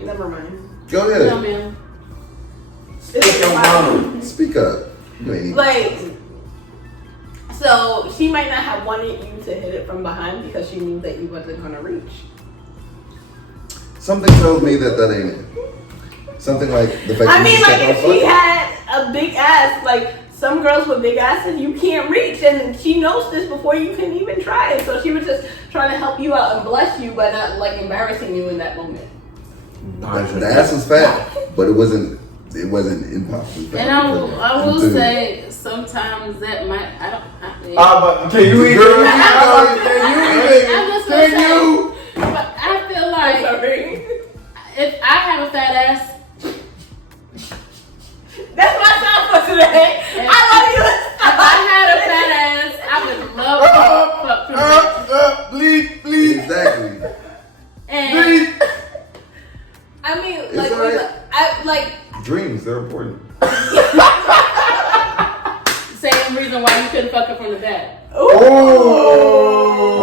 never mind. Go ahead. No, man. Speak up. You ain't even. Like, so she might not have wanted you to hit it from behind because she knew that you wasn't gonna reach. Something tells me that ain't it. Something like the fact I mean, you like step if on she foot. had a big ass, like some girls with big asses, you can't reach, and she knows this before you can even try it. So she was just trying to help you out and bless you, but not like embarrassing you in that moment. The ass was fat, but it wasn't impossible. And I will say sometimes that might But can you even? But I feel like if I have a fat ass, That's my song for today. I love you. if I had a fat ass, I would love to fuck Please. Exactly. And I mean, It's like, alright. I like. Dreams, they're important. same reason why you couldn't fuck her from the back. I'm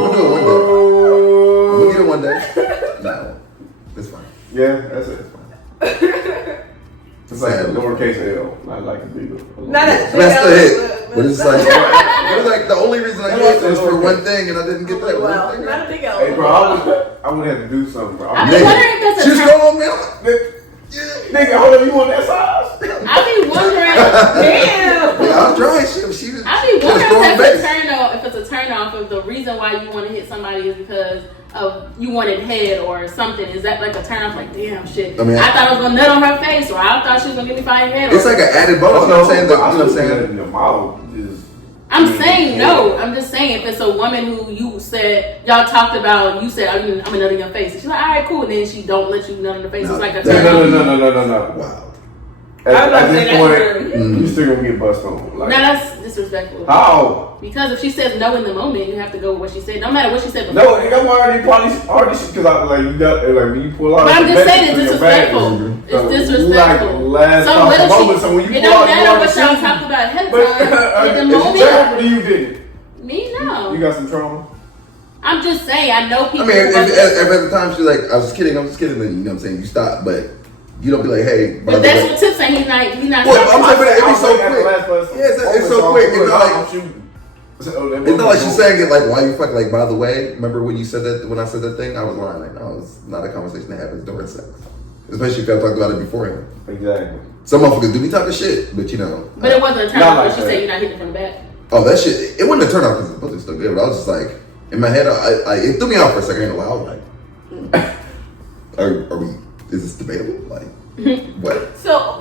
gonna do it one day. I'm gonna get it one day. No, it's fine. Yeah, that's it. It's like a lowercase L, not like a big one. Not a That's the hit. But it's like the only reason I hit was for one thing, and I didn't get that Well, one thing. not a big L. Hey, bro, I would have to do something, bro. I be wondering if that's She a was turn. calling me. I'm like, Nigga, hold on, you want that size? I be wondering. Damn. yeah, I was trying. She was. I be she was wondering throwing if that's base. a turn off. If it's a turn off, if the reason why you want to hit somebody is because of you wanted head or something. Is that like a turn off? Like, damn shit. I mean, I thought I was gonna nut on her face, or I thought she was gonna give me fire head. It's like an added bonus. You know what I'm saying? You know what I'm saying? In the mouth is. I'm saying no. I'm just saying if it's a woman who you said y'all talked about, you said I'm gonna nut in your face. She's like, all right, cool. And then she don't let you nut in the face. No, It's like a that- turn off. No. Wow. At this point, Mm. you still gonna get bust on. No, Like, that's disrespectful. how? Because if she says no in the moment, you have to go with what she said. No matter what she said before. No, nigga, I'm already because I like you got like when you pull out. But I'm the just back saying it's of your back, disrespectful. It's so disrespectful. Like last So what if moment, she? so when you It pull don't out, you matter already what y'all seen. talked about ahead of But time. In the is it moment, terrible to you did it? me no. You got some trauma. I'm just saying. I know I people. mean, if who- at the time she's like, I'm just kidding, then you know what I'm saying? You stop, but you don't be like, hey. But that's what Tip saying. He's not. Well, I'm saying, but it'd be I'll so say that the last quick. person. Yeah, it's so quick. It's not like. I'm shooting. It's not like she's saying it like, why you fuck? Like, by the way, remember when you said that, when I said that thing? I was lying. Like, no, it's not a conversation that happens during sex. Especially if I talked about it beforehand. Exactly. Some motherfuckers do be talking shit, but you know. But it wasn't a turn Not off like when she that. said you're not hitting from the back. Oh, that shit, it wasn't a turn off because the pussy's still good, but I was just like, in my head, it threw me off for a second. I was like, are we, is this debatable? Like, what? So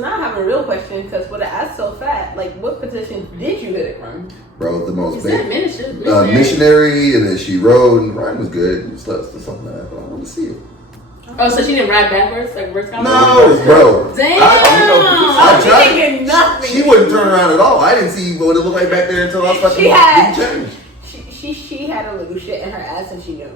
now I have a real question because with an ass so fat, like what position did you hit it from? Bro, the You most said big. missionary. Missionary, and then she rode, and the ride was good. You slept or something like that, but I want to see it. Oh, so she didn't ride backwards like reverse cowboy? No, bro. Damn. I She tried. didn't get nothing. She wouldn't turn around at all. I didn't see what it looked like back there until I was fucking She had- getting changed. She had a little shit in her ass and she knew.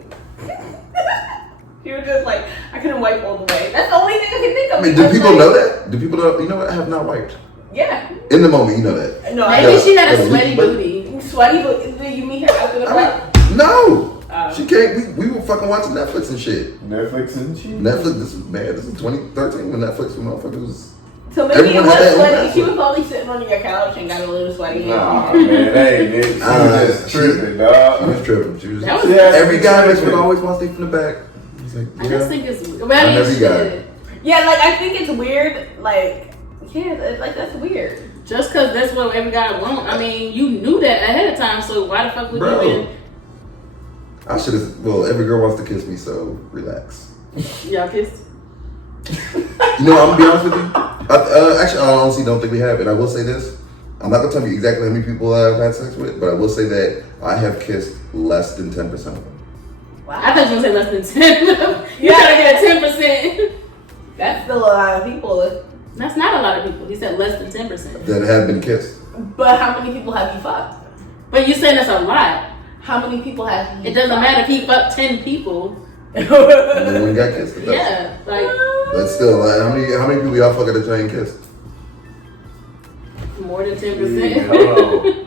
She was just like, I couldn't wipe all the way. That's the only thing I can think of. I mean, do because, people like, know that? Do people know? You know what? I have not wiped. Yeah. In the moment, you know that. No, Maybe Yeah. she had a Yeah, sweaty but- booty. Sweaty, but did you meet her after the I fight? mean, no. Oh. She can't. We were fucking watching Netflix and shit. Netflix and cheese. Netflix. This was bad. This is 2013 when Netflix when motherfuckers was. So maybe Everyone it had was that own sweaty. She password. was probably sitting on your couch and got a little sweaty. Nah, man, hey, man, she was just tripping, She dog. was tripping. She was. That was- Every guy makes would always want to stay from the back. He's like, I yeah. just think it's well, I never shit. got it. Yeah, like I think it's weird. Like, yeah, like that's weird. Just because that's what every guy want. I mean, you knew that ahead of time, so why the fuck would Bro. you even? I should have. Well, every girl wants to kiss me, so relax. Y'all kiss? You know, I'm gonna be honest with you. Actually, I honestly don't think we have. And I will say this: I'm not gonna tell you exactly how many people I've had sex with, but I will say that I have kissed less than 10% of them. I thought you were gonna say less than 10. You Yeah. gotta get 10%. That's still a lot of people. That's not a lot of people. He said less than 10%. That have been kissed. But how many people have you fucked? But you're saying that's a lot. How many people have It doesn't matter if he fucked 10 people. And then when you got kissed, Yeah, like that's still like how many people y'all fuck at a time kissed? more than 10%. Hello.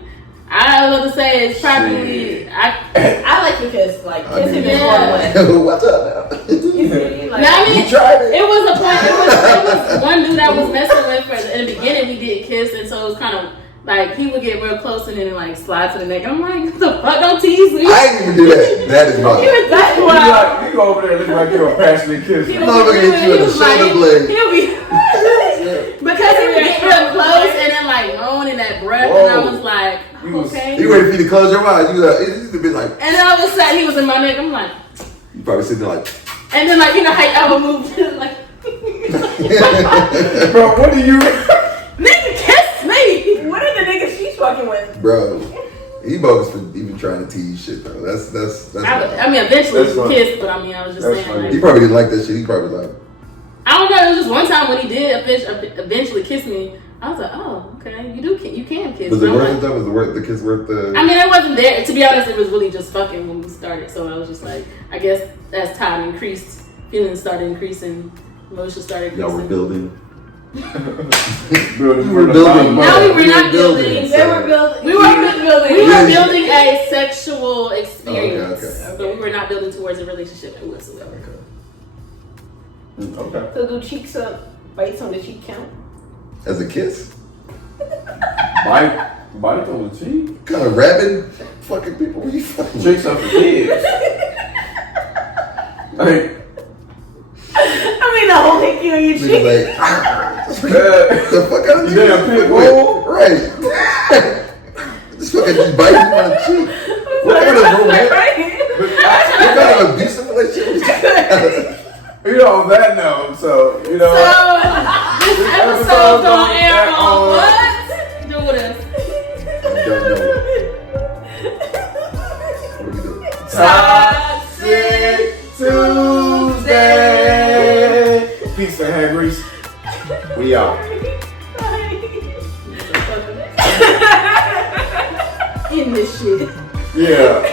I was about to say it's probably I like to kiss. Like kissing is Yeah. one way. What's up now? You see, like, No, I mean, You tried it. it was a point. It was one dude I was messing with for in the beginning. We did kiss, and so it was kind of like he would get real close and then like slide to the neck. I'm like, what the fuck? Don't tease me. I didn't even do that. That is wild. That's You why. like, you go over there looking like you're a passionate kisser. Motherfucker hit you with a shoulder blade. He'll be because he would get real close and then like moaning that breath, and I was like, okay. You ready for you to close your eyes? You like, it's a bit like. And then all of a sudden he was in my neck. I'm like, You probably sitting there like. and then like you know how y'all would move like, Bro, what do you? nigga, kiss me. what are the niggas she's fucking with? Bro, he bogus for even trying to tease shit though. That's I mean, eventually That's we funny. kissed, but I mean, I was just That's saying funny. like. He probably didn't like that shit. He probably like. I don't know. It was just one time when he did eventually kiss me. I was like, oh, okay, you can kiss. Was it And I'm worth like- it though? Was the kiss worth the? I mean, it wasn't there. To be honest, it was really just fucking when we started. So I was just like, I guess as time increased, feelings started increasing, emotions started Y'all increasing. were building. Building We were building. No, we were not building. They were building. We were Yeah. building a sexual experience, okay. but we were not building towards a relationship whatsoever. Okay. So do cheeks up, bites on the cheek count? As a kiss? Bite on the cheek. Kind of rabid fucking people were you fucking? Chicks up the kids. Like, I mean, the whole hickey on your Nigga cheek. like, the fuck out of You damn pit bull. Right. This fucking just biting you on the cheek. What kind of romantic? What kind of abusive relationship? you know, on that note, so, you know. So this episode's gonna air on what? Do with us. I don't know. What are we doing? Toxic Tuesday. Peace and hair grease. We out. In this shit. Yeah.